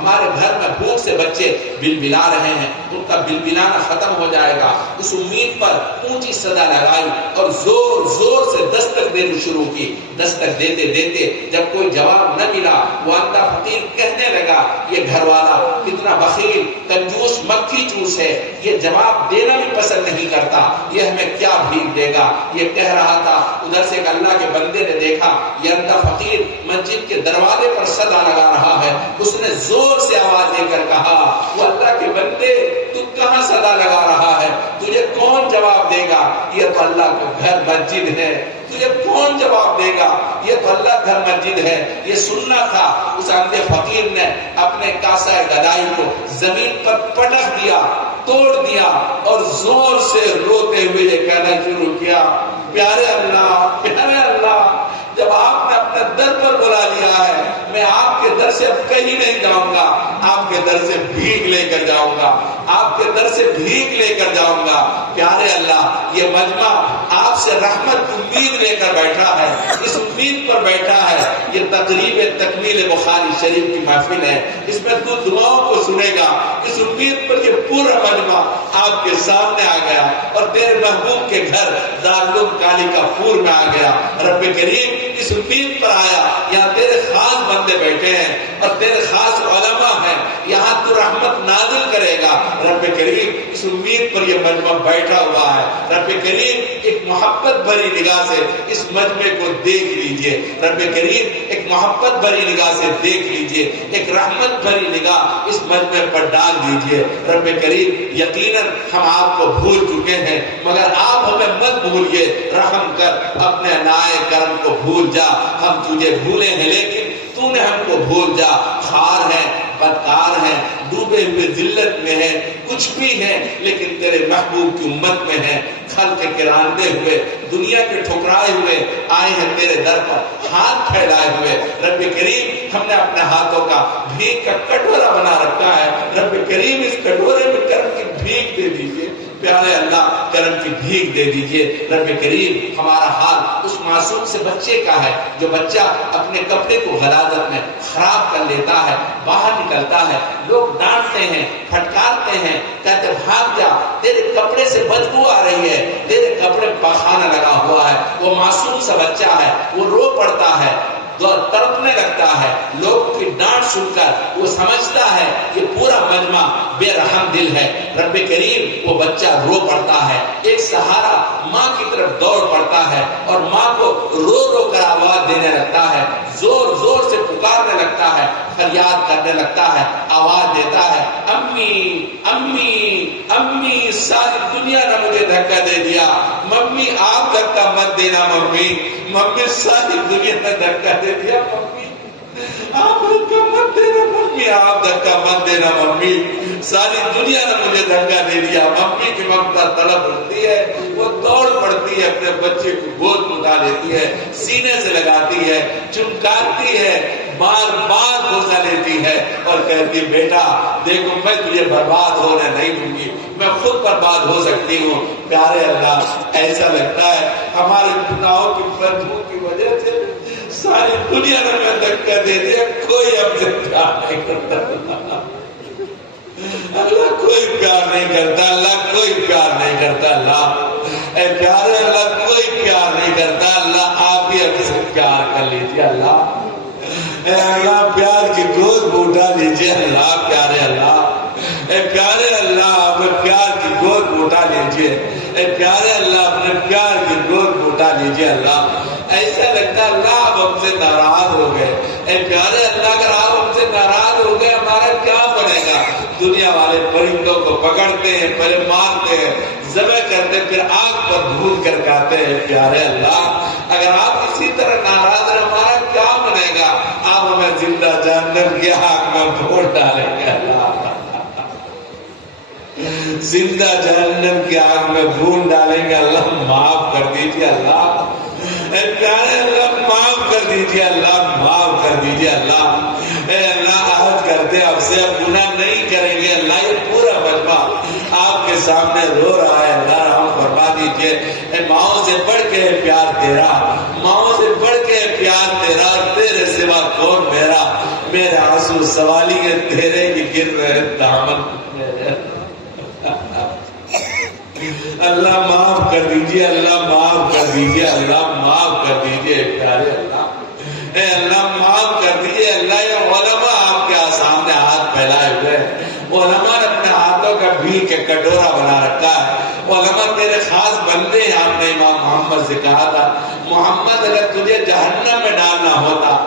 ہمارے گھر میں بھوک سے بچے بلبلا رہے ہیں، ان کا بلبلانا ختم ہو جائے گا، اس امید پر اونچی صدا لگائی اور زور زور سے دستک دینی شروع کی۔ دستک دیتے دیتے جب کوئی جواب نہ ملا، وہ اندھا فقیر کہنے لگا یہ گھر والا کتنا بخیل کنجوس مکھی چوس ہے، یہ جواب دینا بھی پسند نہیں کرتا، یہ ہمیں کیا بھیک دے گا، یہ کہہ رہا تھا۔ ادھر سے ایک اللہ کے بندے نے دیکھا یہ اندھا فقیر مسجد کے دروازے پر صدا لگا رہا ہے، اس نے زور سے آواز دے کر کہا وہ اللہ کے بندے تو کہاں صدا لگا رہا ہے، تجھے کون جواب دے گا، یہ تو اللہ کا گھر مسجد ہے، تجھے کون جواب دے گا، یہ تو اللہ گھر مسجد ہے۔ یہ سننا تھا۔ اس اندھے فقیر نے اپنے کاسہ گدائی کو زمین پر پٹک دیا، توڑ دیا اور زور سے روتے ہوئے یہ کہنا شروع کیا پیارے اللہ، پیارے اللہ، جب آپ نے اپنے در پر بلا لیا ہے میں آپ کے در سے اب کہیں نہیں جاؤں گا، آپ کے در سے بھیک لے کر جاؤں گا، آپ کے در سے بھیک لے کر جاؤں گا۔ پیارے اللہ، یہ مجمع آپ سے رحمت امید لے کر بیٹھا ہے، اس امید پر بیٹھا ہے۔ یہ تقریب تکمیل بخاری شریف کی محفل ہے، اس میں تو دعاؤں کو سنے گا، اس امید پر یہ پورا مجمع آپ کے سامنے آ گیا اور تیرے محبوب کے گھر دارالعلوم کالی کا پور میں آ گیا۔ رب کریم اس امید پر آیا، یہاں تیرے خاص بندے بیٹھے ہیں اور تیرے خاص علماء ہیں، یہاں تو رحمت نازل کرے گا۔ رب کریم اس امید پر یہ مجمع بیٹھا ہوا ہے۔ رب کریم ایک محبت بھری نگاہ سے اس مجمع کو دیکھ لیجئے، رب کریم ایک محبت بھری نگاہ سے دیکھ لیجئے، ایک رحمت بھری نگاہ اس مجمع پر ڈال دیجئے۔ رب کریم یقیناً ہم آپ کو بھول چکے ہیں، مگر آپ ہمیں مت بھولیے، رحم کر اپنے عنایِ کرم کو بھول جا۔ ہم تجھے بھولے ہیں لیکن تو نے ہم کو بھول جا۔ خار ہیں، بدکار ہیں، ڈوبے ہوئے ذلت میں ہیں، کچھ بھی ہیں لیکن تیرے محبوب کی امت میں ہیں، خلق کے راندے ہوئے، دنیا کے ٹھکرائے ہوئے آئے ہیں تیرے در پر ہاتھ پھیلائے ہوئے۔ رب کریم ہم نے اپنے ہاتھوں کا بھیک کا کٹورا بنا رکھا ہے، رب کریم اس کٹورے میں کرم کی بھیک دے دیجئے۔ پیارے اللہ کرم کی بھیک دے دیجئے۔ رب کریم ہمارا حال اس معصوم سے بچے کا ہے جو بچہ اپنے کپڑے کو غلاظت میں خراب کر لیتا ہے، باہر نکلتا ہے، لوگ ڈانٹتے ہیں، پھٹکارتے ہیں، کہتے بھاگ جا، تیرے کپڑے سے بدبو آ رہی ہے، تیرے کپڑے میں پخانہ لگا ہوا ہے۔ وہ معصوم سا بچہ ہے، وہ رو پڑتا ہے، تڑپنے لگتا ہے، لوگ کی ڈانٹ سن کر وہ سمجھتا ہے یہ پورا مجمع بے رحم دل ہے۔ رب کریم وہ بچہ رو پڑتا ہے، ایک سہارا ماں کی طرف دوڑ پڑتا ہے اور ماں کو رو رو کر آواز دینے لگتا ہے، زور زور سے پکارنے لگتا ہے، فریاد کرنے لگتا ہے، آواز دیتا ہے امی امی امی، ساری دنیا نے مجھے دھکا دے دیا، ممی آپ دھکا مت دینا، ممی ممی ساری دنیا نے دھکا دے دیا، ممی آپ دھکا مت دینا، ممی آپ دھکا مت دینا، ممی ساری دنیا نے مجھے دھکا دے دیا۔ ممی کی ممتا تڑپ اٹھتی ہے، وہ دوڑ پڑتی ہے، اپنے بچے کو گود اٹھا لیتی ہے، سینے سے لگاتی ہے، چمکاتی ہے، بار بار بوسہ لیتی ہے اور کہتی بیٹا دیکھو میں تجھے برباد ہونے نہیں دوں گی، میں خود برباد ہو سکتی ہوں۔ پیارے اللہ ایسا لگتا ہے ہمارے گناہوں کی بدبو کی وجہ سے ساری دنیا نے میں دھکا دے دیا، کوئی ہم سے پیار نہیں کرتا، اللہ کوئی پیار نہیں کرتا، اللہ کوئی پیار نہیں کرتا، اللہ اے پیارے اللہ کوئی پیار نہیں کرتا، اللہ آپ ہی ہم سے پیار کر لیجیے، اللہ اے اللہ پیار کی گود اٹھا لیجیے، اللہ پیارے اللہ اے پیارے اللہ اپنے پیار کی گود اٹھا لیجیے، اے پیارے اللہ اپنے پیار کی گود اٹھا لیجیے۔ اللہ ایسا لگتا ہے اللہ آپ ہم سے ناراض ہو گئے، اے پیارے اللہ اگر آپ ہم سے ناراض ہو گئے ہمارا کیا بنے گا؟ دنیا والے پرندوں کو پکڑتے ہیں، پہلے مارتے ہیں، ذبح کرتے ہیں، پھر آگ پر بھون کر کھاتے ہیں۔ پیارے اللہ اگر آپ اسی طرح ناراض ہیں ہمارا کیا بنے گا؟ آپ ہمیں زندہ جہنم کی آگ میں پھوڑ ڈالیں گے، اللہ زندہ جہنم کی آگ میں بھون ڈالیں گے، اللہ معاف کر دیجیے، اللہ اے پیارے اللہ معاف کر دیجیے، اللہ معاف کر دیجیے، اللہ اے اللہ عہد کرتے آپ سے اب گناہ نہیں کریں گے، اللہ یہ پورا مجمع آپ کے سامنے رو رہا ہے، اللہ رحم فرما دیجیے۔ اے ماؤں سے بڑھ کے پیار تیرا، ماؤں سے بڑھ کے پیار تیرا، تیرے سوا کون میرا، میرے میرے آنسو سوالی ہے تیرے کہ گر رہے دامن میرے. اللہ معاف کر دیجئے, اللہ معاف کر دیجئے, اللہ معاف کر دیجئے پیارے اللہ. اے اللہ معاف کر دیجئے اللہ. یہ علماء آپ کے سامنے ہاتھ پھیلائے ہوئے ہیں. علماء نے اپنے ہاتھوں کا بھی کے کٹورا بنا رکھا ہے. علماء تیرے خاص بندے ہیں. آپ نے امام محمد سے کہا تھا محمد اگر تجھے جہنم میں ڈالنا ہوتا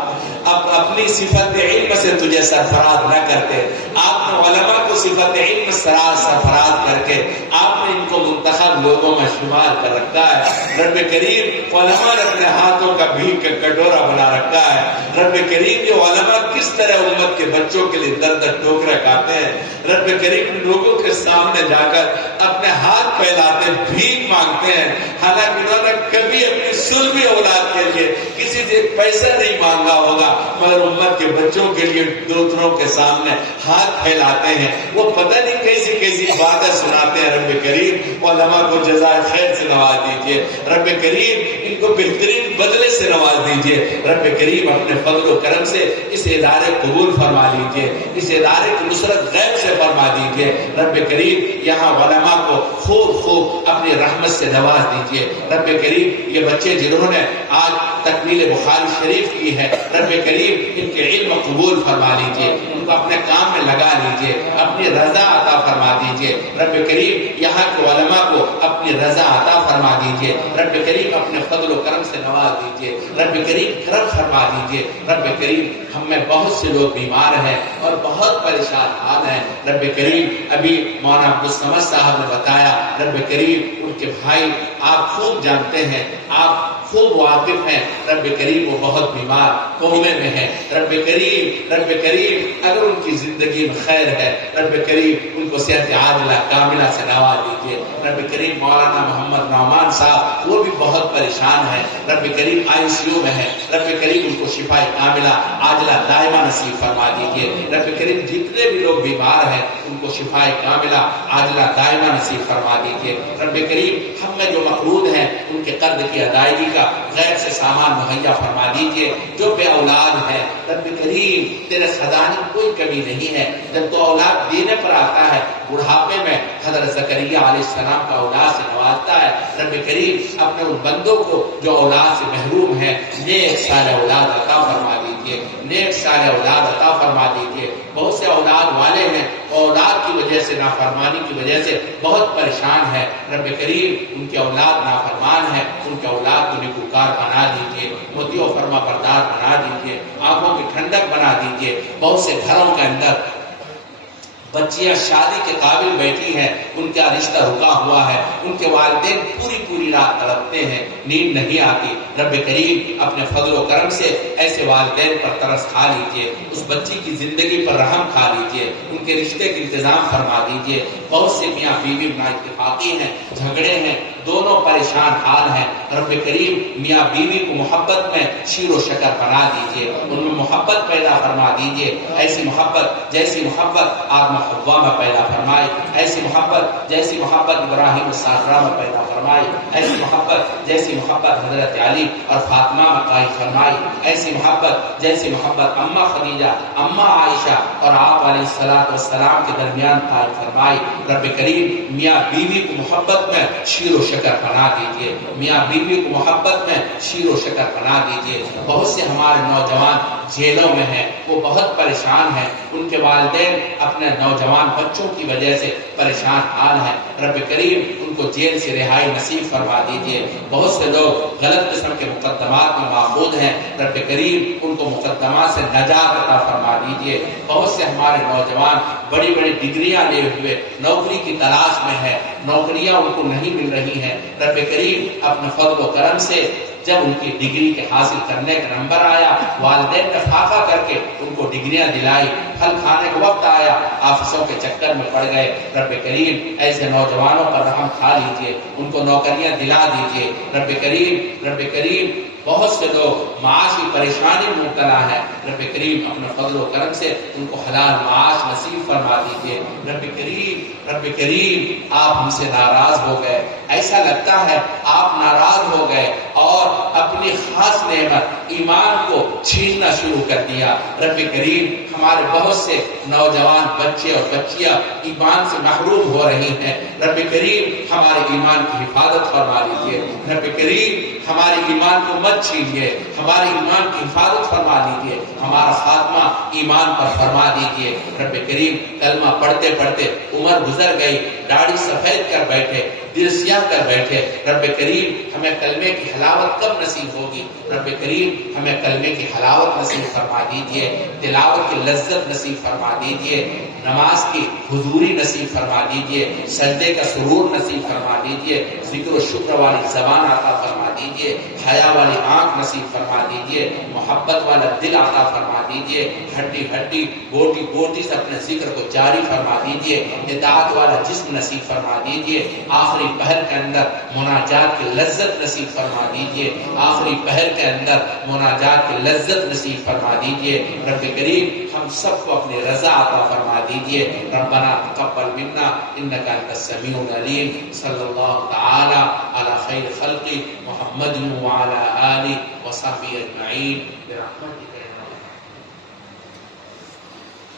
اب اپنی صفت علم سے تجھے سرفراز نہ کرتے. آپ نے علماء کو صفت علم سرفراز کر کے آپ نے ان کو منتخب لوگوں میں شمار کر رکھا ہے. رب کریم علماء نے اپنے ہاتھوں کا بھی کا کٹورا بنا رکھا ہے. رب کریم جو علماء کس طرح امت کے بچوں کے لیے در در ٹوکرے کھاتے ہیں. رب کریم لوگوں کے سامنے جا کر اپنے ہاتھ پھیلاتے بھیک مانگتے ہیں. حالانکہ انہوں نے کبھی اپنی سلبی اولاد کے لیے کسی سے پیسہ نہیں مانگا ہوگا, مگر امت کے بچوں کے لیے دوسروں کے سامنے ہاتھ پھیلاتے ہیں. وہ پتہ نہیں کیسی کیسی باتیں سناتے ہیں. رب کریم علماء کو جزائے خیر سے نواز دیجیے. رب کریم ان کو بہترین بدلے سے نواز دیجیے. رب کریم اپنے فضل و کرم سے اس ادارے قبول فرما لیجیے. اس ادارے کی نصرت غیب سے فرما دیجیے. رب کریم یہاں علماء کو خوب خوب اپنی رحمت سے نواز دیجیے. رب کریم یہ بچے جنہوں نے آج تکمیل بخاری شریف کی ہے, رب کریم ان کے علم قبول فرما لیجیے. ان کو اپنے کام میں لگا لیجیے. اپنی رضا عطا فرما دیجیے. رب کریم یہاں کے علماء کو اپنی رضا عطا فرما دیجیے. رب کریم اپنے فضل و کرم سے نواز دیجیے. رب کریم کرم فرما دیجیے. رب کریم ہم میں بہت سے لوگ بیمار ہیں اور بہت پریشان حال ہیں. رب کریم ابھی مولانا عبدالصمد صاحب نے بتایا, رب کریم ان کے بھائی آپ خوب جانتے ہیں, آپ خوب واقف ہیں. رب کریم وہ بہت بیمار کومے میں ہیں. رب کریم اگر ان کی زندگی میں خیر ہے, رب کریم ان کو صحت عاجلہ کاملہ سے نواز دیجیے. رب کریم مولانا محمد نعمان صاحب وہ بھی بہت پریشان ہیں. رب کریم ICU میں ہے. رب کریم ان کو شفا کاملہ عاجلہ دائمہ نصیب فرما دیجیے. رب کریم جتنے بھی لوگ بیمار ہیں ان کو شفا کاملہ عاجلہ دائمہ نصیب فرما دیجیے. رب کریم ہم میں جو مقروض ہیں ان کے قرض کی ادائیگی کا غیر سے سامان مہیا فرما دیجیے. جو بے اولاد ہے رب کریم تیرے خزانے کوئی کمی نہیں ہے. جب تو اولاد دینے پر آتا ہے بڑھاپے میں حضرت زکریا علیہ السلام کا اولاد سے نوازتا ہے. رب کریم اپنے ان بندوں کو جو اولاد سے محروم ہے نیک صالح اولاد عطا فرما دیجیے. نیک صالح اولاد عطا فرما دیجیے. بہت سے اولاد والے ہیں, اولاد کی وجہ سے نافرمانی کی وجہ سے بہت پریشان ہے. رب کریم ان کے اولاد نافرمان ہے, ان کے اولاد کو نیکوکار بنا دیجیے. مطیع و فرما بردار بنا دیجیے. آنکھوں کی ٹھنڈک بنا دیجیے. بہت سے گھروں کے اندر بچیاں شادی کے قابل بیٹھی ہیں, ان کا رشتہ رکا ہوا ہے, ان کے والدین پوری رات تڑپتے ہیں, نیند نہیں آتی. رب کریم اپنے فضل و کرم سے ایسے والدین پر ترس کھا لیجیے. اس بچی کی زندگی پر رحم کھا لیجیے. ان کے رشتے کا انتظام فرما دیجیے. بہت سے میاں بیوی نا اتفاقی ہیں, جھگڑے ہیں, دونوں پریشان حال ہیں. رب کریم میاں بیوی کو محبت میں شیر و شکر بنا دیجیے. ان میں محبت پیدا فرما دیجیے. ایسی محبت جیسی محبت آدم حوا میں پیدا فرمائی, ایسی محبت جیسی محبت ابراہیم الصافرہ میں پیدا فرمائی, ایسی محبت جیسی محبت حضرت علی اور فاطمہ میں قائم فرمائی, ایسی محبت جیسی محبت اماں خدیجہ, اماں عائشہ اور آپ علیہ السلام کے درمیان قائم فرمائی. رب کریم میاں بیوی کو محبت میں شیر و شکر بنا دیجیے. میاں بیوی کو محبت میں شیر و شکر بنا دیجیے. بہت سے ہمارے نوجوان جیلوں میں ہیں, وہ بہت پریشان ہیں, ان کے والدین اپنے نوجوان بچوں کی وجہ سے پریشان حال ہیں. رب کریم ان کو جیل سے رہائی نصیب فرما دیجیے. بہت سے لوگ غلط قسم کے مقدمات میں ماخوذ ہیں, رب کریم ان کو مقدمات سے نجات عطا فرما دیجیے. بہت سے ہمارے نوجوان بڑی بڑی ڈگریاں لے ہوئے نوکری کی تلاش میں ہیں, نوکریاں ان کو نہیں مل رہی ہیں. رب کریم اپنے فضل و کرم سے جب ان کی ڈگری کے حاصل کرنے کا نمبر آیا, والدین نے فاقہ کر کے ان کو ڈگریاں دلائی. پھل کھانے کا وقت آیا, آفسوں کے چکر میں پڑ گئے. رب کریم ایسے نوجوانوں پر رحم کھا لیجیے, ان کو نوکریاں دلا دیجیے. رب کریم بہت سے لوگ معاشی پریشانی میں مبتلا ہے, رب کریم اپنے فضل و کرم سے ان کو حلال معاش نصیب فرما دیجیے. رب کریم آپ ہم سے ناراض ہو گئے, ایسا لگتا ہے آپ ناراض ہو گئے اور اپنی اپنی خاص نعمت ایمان کو چھیننا شروع کر دیا۔ رب کریم ہمارے بہت سے نوجوان بچے اور بچیاں ایمان سے محروم ہو رہی ہیں، رب کریم ہمارے ایمان کی حفاظت فرما لیجیے، رب کریم ہمارے ایمان کو مت چھینیے، ہمارے ایمان کی حفاظت فرما لیجیے، ہمارا خاتمہ ایمان پر فرما دیجیے۔ رب کریم کلمہ پڑھتے پڑھتے عمر گزر گئی، داڑھی سفید کر بیٹھے، دل سیاہ کر بیٹھے، رب کریم ہمیں کلمے کی حلاوت کب نصیب ہوگی؟ رب کریم ہمیں کلمے کی حلاوت نصیب فرما دیجیے، تلاوت کی لذت نصیب فرما دیجیے، نماز کی حضوری نصیب فرما دیجیے، سجدے کا سرور نصیب فرما دیجیے، ذکر و شکر والی زبان عطا فرما دیجیے، حیا والی آنکھ نصیب فرما دیجیے، محبت والا دل عطا فرما دیجیے، ہڈی ہڈی بوٹی بوٹی سے اپنے ذکر کو جاری فرما دیجیے، اطاعت والا جسم نصیب فرما دیجیے، آخری پہر کے اندر مناجات کی لذت نصیب فرما دیجیے، آخری پہر کے اندر مناجات کی لذت نصیب فرما دیجیے۔ رب کریم ہم سب کو اپنی رضا عطا فرما دیجیے۔ ربنا تقبل منا انك انت السميع العليم، صلی اللہ تعالی علی خیر خلق محمد وعلى آله وصحبه اجمعین برحمتک۔